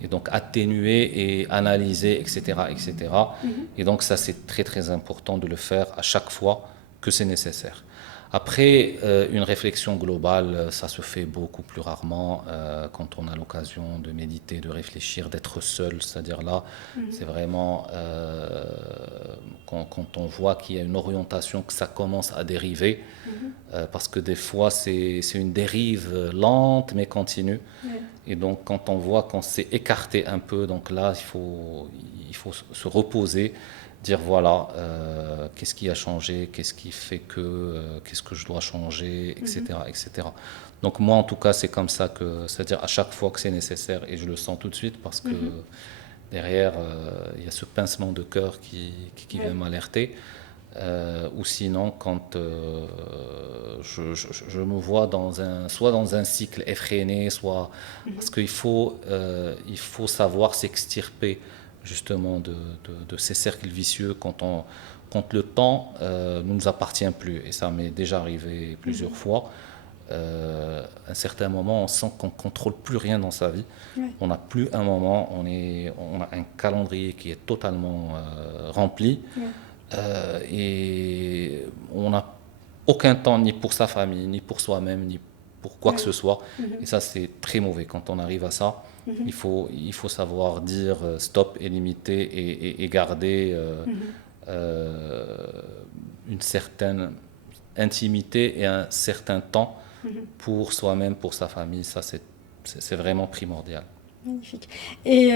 et donc atténuer et analyser, etc. etc. Et donc ça, c'est très très important de le faire à chaque fois que c'est nécessaire. Après, une réflexion globale, ça se fait beaucoup plus rarement quand on a l'occasion de méditer, de réfléchir, d'être seul. C'est-à-dire là, c'est vraiment quand on voit qu'il y a une orientation, que ça commence à dériver, parce que des fois, c'est une dérive lente mais continue. Et donc, quand on voit qu'on s'est écarté un peu, donc là, il faut se reposer, dire voilà, qu'est-ce qui a changé, qu'est-ce qui fait que, qu'est-ce que je dois changer, etc., etc. Donc moi, en tout cas, c'est comme ça que, c'est-à-dire à chaque fois que c'est nécessaire, et je le sens tout de suite parce que derrière, il y a ce pincement de cœur qui vient m'alerter. Ou sinon, quand je me vois soit dans un cycle effréné, soit parce qu'il faut savoir s'extirper justement de ces cercles vicieux quand le temps ne nous appartient plus. Et ça m'est déjà arrivé plusieurs fois. À un certain moment, on sent qu'on ne contrôle plus rien dans sa vie. On n'a plus un moment, on a un calendrier qui est totalement rempli. Et on n'a aucun temps ni pour sa famille, ni pour soi-même, ni pour quoi que ce soit. Et ça, c'est très mauvais. Quand on arrive à ça, il faut savoir dire stop et limiter et garder une certaine intimité et un certain temps pour soi-même, pour sa famille. Ça, c'est vraiment primordial. Magnifique. Et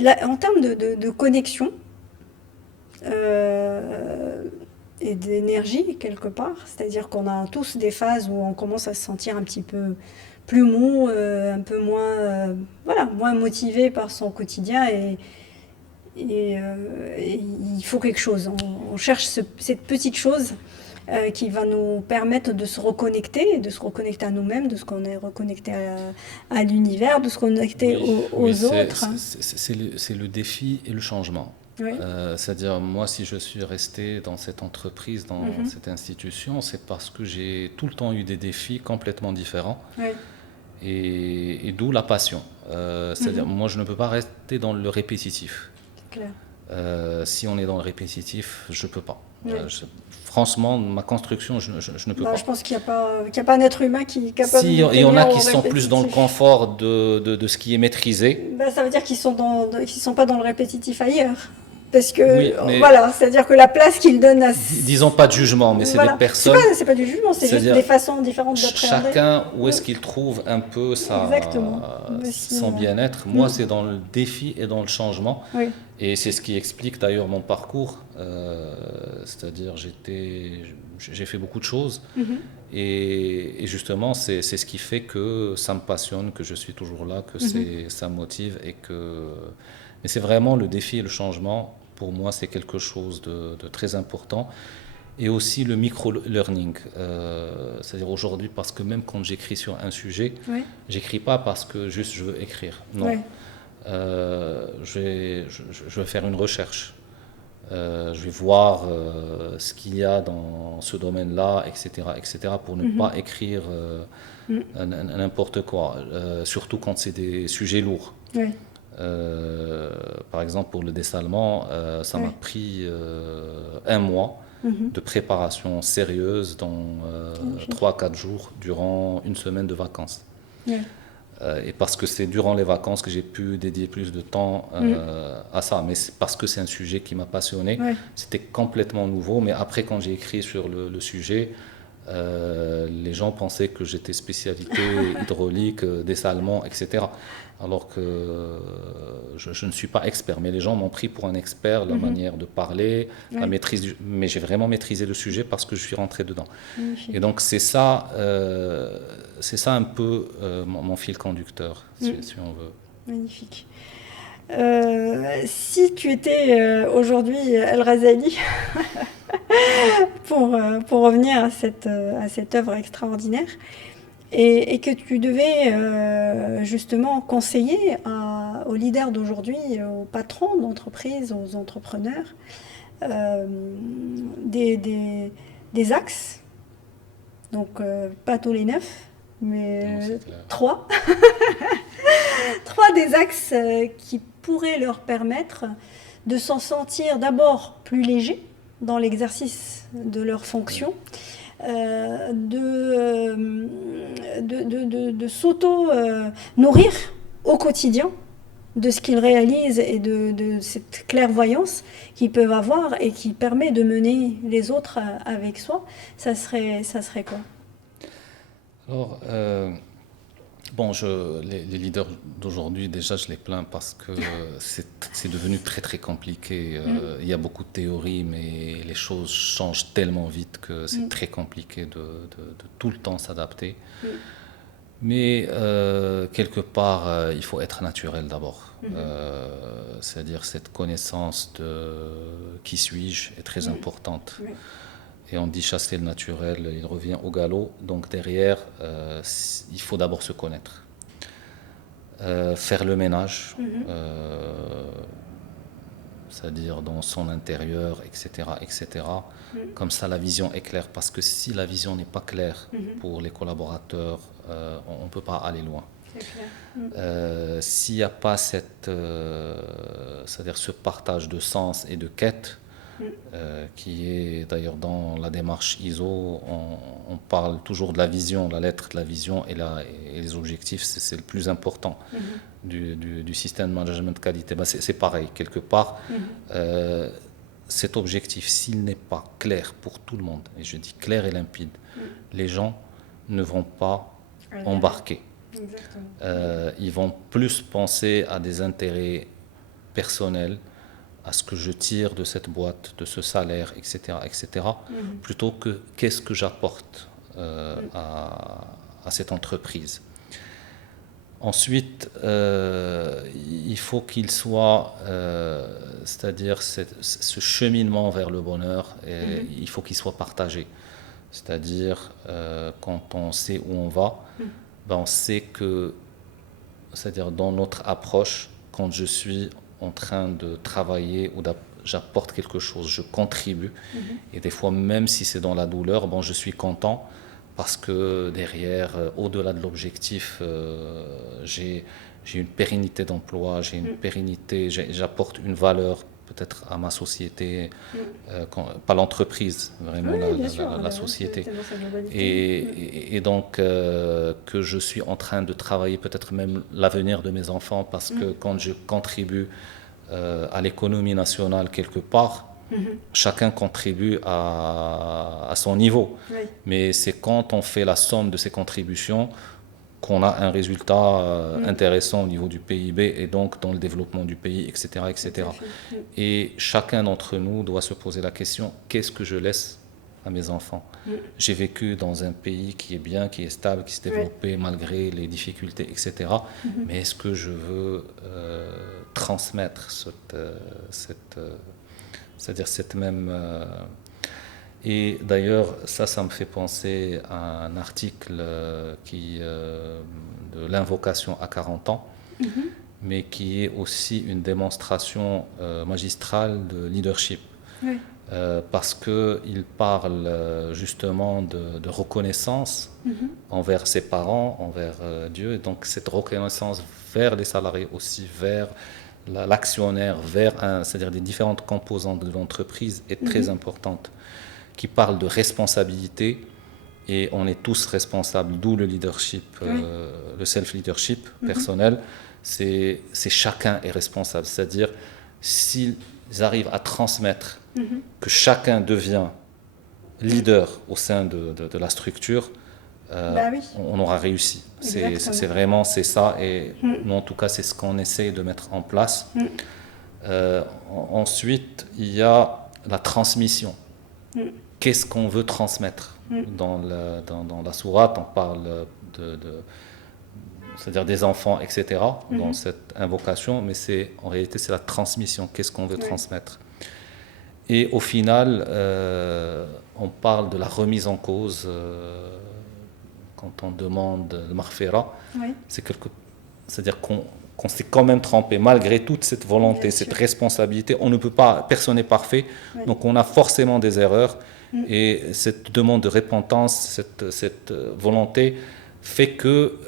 là, en termes de connexion, et d'énergie quelque part, c'est-à-dire qu'on a tous des phases où on commence à se sentir un petit peu plus mou, un peu moins, voilà, moins motivé par son quotidien et il faut quelque chose. On cherche cette petite chose qui va nous permettre de se reconnecter à nous-mêmes, de se reconnecter à l'univers, de se connecter aux autres. C'est le défi et le changement. Oui. C'est-à-dire, moi, si je suis resté dans cette entreprise, dans cette institution, c'est parce que j'ai tout le temps eu des défis complètement différents. Oui. Et d'où la passion. C'est-à-dire, moi, je ne peux pas rester dans le répétitif. Clair. Si on est dans le répétitif, je ne peux pas. Oui. Franchement, ma construction, je ne peux pas. Je pense qu'il n'y a pas un être humain qui est capable de il y en a qui sont répétitif. plus dans le confort de ce qui est maîtrisé. Ça veut dire qu'ils sont sont pas dans le répétitif ailleurs. Parce que, Oui, voilà, c'est-à-dire que la place qu'ils donnent à... Disons pas de jugement, mais c'est des personnes... C'est pas du jugement, c'est juste des façons différentes d'appréhender. Chacun, où est-ce qu'il trouve un peu son bien-être. Moi, c'est dans le défi et dans le changement. Oui. Et c'est ce qui explique d'ailleurs mon parcours. C'est-à-dire, j'ai fait beaucoup de choses. Et justement, c'est ce qui fait que ça me passionne, que je suis toujours là, que ça me motive. Mais c'est vraiment le défi et le changement. Pour moi, c'est quelque chose de très important. Et aussi le micro-learning. C'est-à-dire aujourd'hui, parce que même quand j'écris sur un sujet, j'écris pas parce que juste je veux écrire. Non. Je vais faire une recherche. Je vais voir ce qu'il y a dans ce domaine-là, etc., pour ne pas écrire n'importe quoi. Surtout quand c'est des sujets lourds. Par exemple, pour le dessalement, ça m'a pris un mois de préparation sérieuse dans 3-4 jours durant une semaine de vacances. Et parce que c'est durant les vacances que j'ai pu dédier plus de temps à ça. Mais c'est parce que c'est un sujet qui m'a passionné. Ouais. C'était complètement nouveau. Mais après, quand j'ai écrit sur le sujet, les gens pensaient que j'étais spécialité hydraulique, dessalement, etc. Alors que je ne suis pas expert. Mais les gens m'ont pris pour un expert, la manière de parler, la Ouais. maîtrise mais j'ai vraiment maîtrisé le sujet parce que je suis rentré dedans. Magnifique. Et donc c'est ça un peu mon fil conducteur, si on veut. Magnifique. Si tu étais aujourd'hui El Razali, pour revenir à cette œuvre extraordinaire, et que tu devais justement conseiller aux leaders d'aujourd'hui, aux patrons d'entreprise, aux entrepreneurs, euh, des, des- des axes, donc pas tous les 9, mais Non, c'est clair. 3, 3 des axes qui pourraient leur permettre de s'en sentir d'abord plus légers dans l'exercice de leurs fonctions, de s'auto-nourrir au quotidien de ce qu'ils réalisent et de cette clairvoyance qu'ils peuvent avoir et qui permet de mener les autres avec soi, ça serait quoi? Alors, bon, les leaders d'aujourd'hui, déjà, je les plains parce que c'est devenu très, très compliqué. Il y a beaucoup de théories, mais les choses changent tellement vite que c'est très compliqué de tout le temps s'adapter. Mais quelque part, il faut être naturel d'abord. C'est-à-dire cette connaissance de qui suis-je est très importante. Oui. Et on dit chasser le naturel, il revient au galop. Donc derrière, il faut d'abord se connaître. Faire le ménage, c'est-à-dire dans son intérieur, etc., etc. Comme ça, la vision est claire. Parce que si la vision n'est pas claire pour les collaborateurs, on ne peut pas aller loin. C'est clair. S'il n'y a pas c'est-à-dire ce partage de sens et de quête, qui est d'ailleurs dans la démarche ISO, on parle toujours de la vision, la lettre de la vision et les objectifs, c'est le plus important du système de management de qualité. Ben c'est pareil, quelque part, cet objectif, s'il n'est pas clair pour tout le monde, et je dis clair et limpide, les gens ne vont pas embarquer. Ils vont plus penser à des intérêts personnels, à ce que je tire de cette boîte, de ce salaire, etc., etc., plutôt que qu'est-ce que j'apporte à cette entreprise. Ensuite, il faut qu'il soit, c'est-à-dire ce cheminement vers le bonheur, il faut qu'il soit partagé. C'est-à-dire, quand on sait où on va, ben on sait que, c'est-à-dire dans notre approche, quand je suis en train de travailler ou j'apporte quelque chose, je contribue. Et des fois, même si c'est dans la douleur, bon, je suis content parce que derrière, au-delà de l'objectif, j'ai une pérennité d'emploi, j'ai une pérennité, j'apporte une valeur peut-être à ma société, pas l'entreprise, vraiment la société. Et donc, que je suis en train de travailler peut-être même l'avenir de mes enfants, parce que quand je contribue à l'économie nationale quelque part, chacun contribue à son niveau. Oui. Mais c'est quand on fait la somme de ces contributions qu'on a un résultat intéressant au niveau du PIB et donc dans le développement du pays, etc., etc. Et chacun d'entre nous doit se poser la question, qu'est-ce que je laisse à mes enfants? J'ai vécu dans un pays qui est bien, qui est stable, qui s'est développé malgré les difficultés, etc. Mais est-ce que je veux transmettre c'est-à-dire cette même... Et d'ailleurs, ça me fait penser à un article de l'invocation à 40 ans, mais qui est aussi une démonstration magistrale de leadership. Oui. Parce qu'il parle justement de reconnaissance envers ses parents, envers Dieu, et donc cette reconnaissance vers les salariés aussi, vers l'actionnaire, c'est-à-dire les différentes composantes de l'entreprise est très importante, qui parle de responsabilité et on est tous responsables, d'où le leadership, le self-leadership personnel. C'est chacun est responsable. C'est-à-dire, s'ils arrivent à transmettre que chacun devient leader au sein de la structure, on aura réussi. C'est vraiment ça. Et nous, en tout cas, c'est ce qu'on essaie de mettre en place. Ensuite, il y a la transmission. Qu'est-ce qu'on veut transmettre? Dans la sourate, on parle c'est-à-dire des enfants, etc., dans cette invocation, mais en réalité, c'est la transmission. Qu'est-ce qu'on veut transmettre? Et au final, on parle de la remise en cause. Quand on demande le maghfira, c'est-à-dire qu'on s'est quand même trompé, malgré toute cette volonté, cette responsabilité. On ne peut pas, personne n'est parfait, donc on a forcément des erreurs. Et cette demande de repentance, cette volonté fait que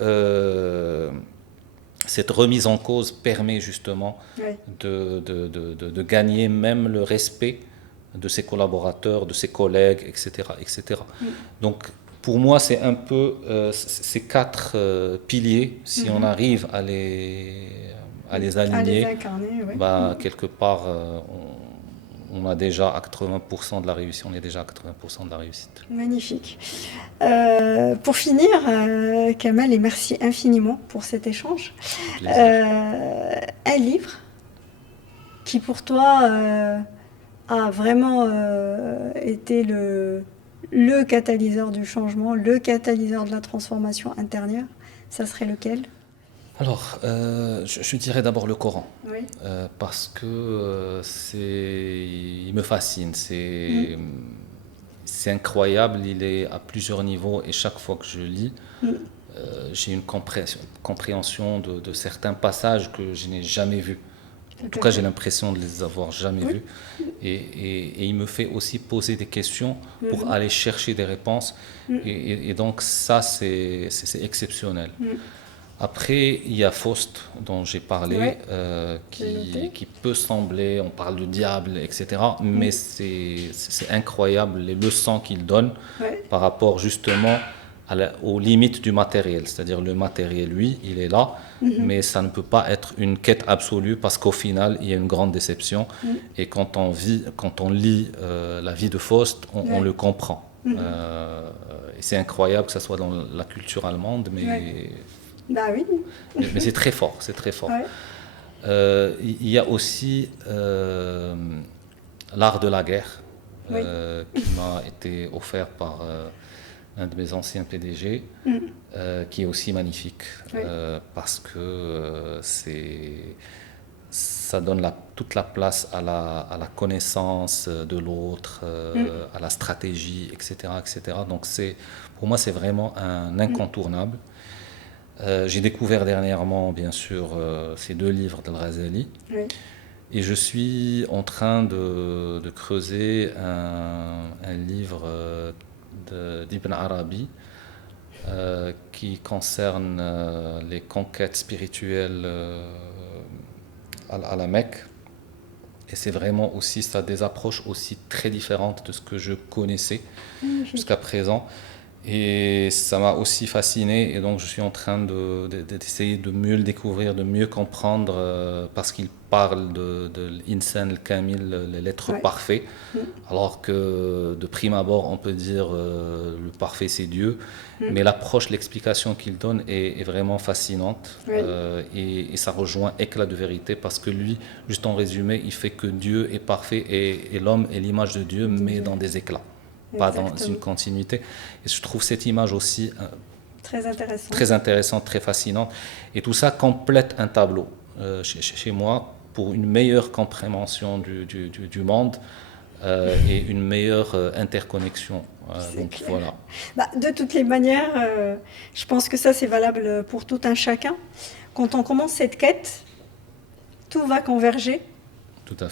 cette remise en cause permet justement de gagner même le respect de ses collaborateurs, de ses collègues, etc. etc. Donc pour moi, c'est un peu ces 4 piliers, si on arrive à les aligner, quelque part, on a déjà à 80% de la réussite. On est déjà à 80% de la réussite. Magnifique. Pour finir, Kamal, et merci infiniment pour cet échange. Un livre qui pour toi a vraiment été le catalyseur du changement, le catalyseur de la transformation intérieure, ça serait lequel? Alors, je dirais d'abord le Coran, parce que il me fascine, c'est incroyable, il est à plusieurs niveaux et chaque fois que je lis, j'ai une compréhension de certains passages que je n'ai jamais vus. En tout cas, j'ai l'impression de les avoir jamais vus. Et il me fait aussi poser des questions pour aller chercher des réponses. Et donc ça, c'est exceptionnel. Après, il y a Faust, dont j'ai parlé, qui peut sembler, on parle de diable, etc. Mais c'est incroyable les leçons qu'il donne par rapport justement aux limites du matériel. C'est-à-dire le matériel, lui, il est là, mais ça ne peut pas être une quête absolue parce qu'au final, il y a une grande déception. Et quand on lit la vie de Faust, on le comprend. Et c'est incroyable que ça soit dans la culture allemande, mais... mais c'est très fort, c'est très fort. Il y a aussi l'art de la guerre qui m'a été offert par un de mes anciens PDG, qui est aussi magnifique parce que ça donne toute la place à la connaissance de l'autre, à la stratégie, etc., etc. Donc pour moi, c'est vraiment un incontournable. J'ai découvert dernièrement, bien sûr, ces 2 livres d'Al-Ghazali. Et je suis en train de creuser un livre d'Ibn Arabi qui concerne les conquêtes spirituelles à la Mecque. Et c'est vraiment aussi, ça a des approches aussi très différentes de ce que je connaissais jusqu'à présent. Et ça m'a aussi fasciné, et donc je suis en train d'essayer de mieux le découvrir, de mieux comprendre, parce qu'il parle de l'insan al-kamil, l'être parfait, alors que de prime abord on peut dire le parfait c'est Dieu, mais l'approche, l'explication qu'il donne est vraiment fascinante, et ça rejoint Éclat de vérité, parce que lui, juste en résumé, il fait que Dieu est parfait et l'homme est l'image de Dieu, mais dans des éclats. Pas dans une continuité. Et je trouve cette image aussi très intéressante, très fascinante. Et tout ça complète un tableau chez moi pour une meilleure compréhension du monde et une meilleure interconnexion. Donc, voilà. De toutes les manières, je pense que ça c'est valable pour tout un chacun. Quand on commence cette quête, tout va converger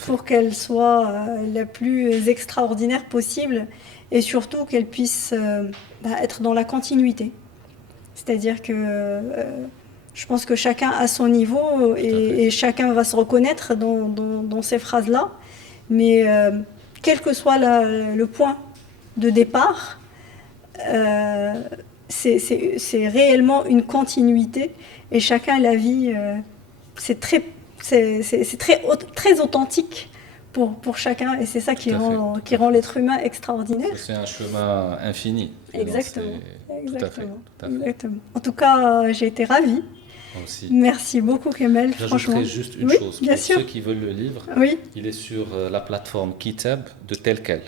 pour qu'elle soit la plus extraordinaire possible. Et surtout qu'elle puisse être dans la continuité. C'est-à-dire que je pense que chacun a son niveau et chacun va se reconnaître dans ces phrases-là. Mais quel que soit le point de départ, c'est réellement une continuité et chacun la vit. C'est très, très authentique pour chacun et c'est ça Tout à fait. qui rend l'être humain extraordinaire. C'est un chemin infini. Exactement. Tout à fait. Exactement. Tout à fait. Exactement. En tout cas, j'ai été ravie. Moi aussi. Merci beaucoup, Kamel. Franchement. J'ajouterais juste une Oui, chose. bien Pour sûr. ceux qui veulent le livre, Oui. il est sur la plateforme Kitab de tel quel,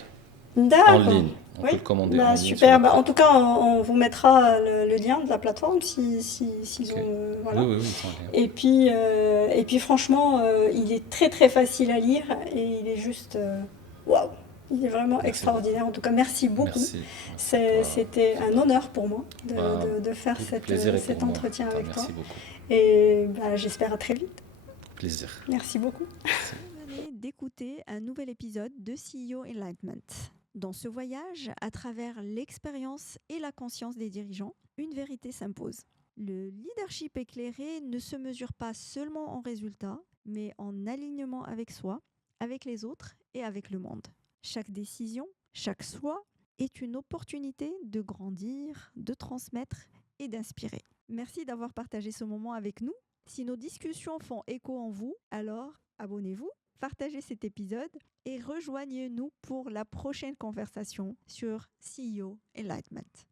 en D'accord. ligne. On Oui. peut le commander en ligne. sur Super. la En tout cas, on vous mettra le lien de la plateforme s'ils Ok. ont. Voilà. Oui, sans lien. Et puis franchement, il est très très facile à lire et il est juste waouh, il est vraiment Merci extraordinaire. En tout cas, merci beaucoup. Merci. C'était un honneur pour moi Bah, de faire tout plaisir est cet pour moi. entretien avec toi. Merci beaucoup. Et j'espère à très vite. Plaisir. Merci beaucoup. Vous venez d'écouter un nouvel épisode de CEO Enlightenment. Dans ce voyage, à travers l'expérience et la conscience des dirigeants, une vérité s'impose. Le leadership éclairé ne se mesure pas seulement en résultats, mais en alignement avec soi, avec les autres et avec le monde. Chaque décision, chaque choix est une opportunité de grandir, de transmettre et d'inspirer. Merci d'avoir partagé ce moment avec nous. Si nos discussions font écho en vous, alors abonnez-vous, partagez cet épisode et rejoignez-nous pour la prochaine conversation sur CEO Enlightenment.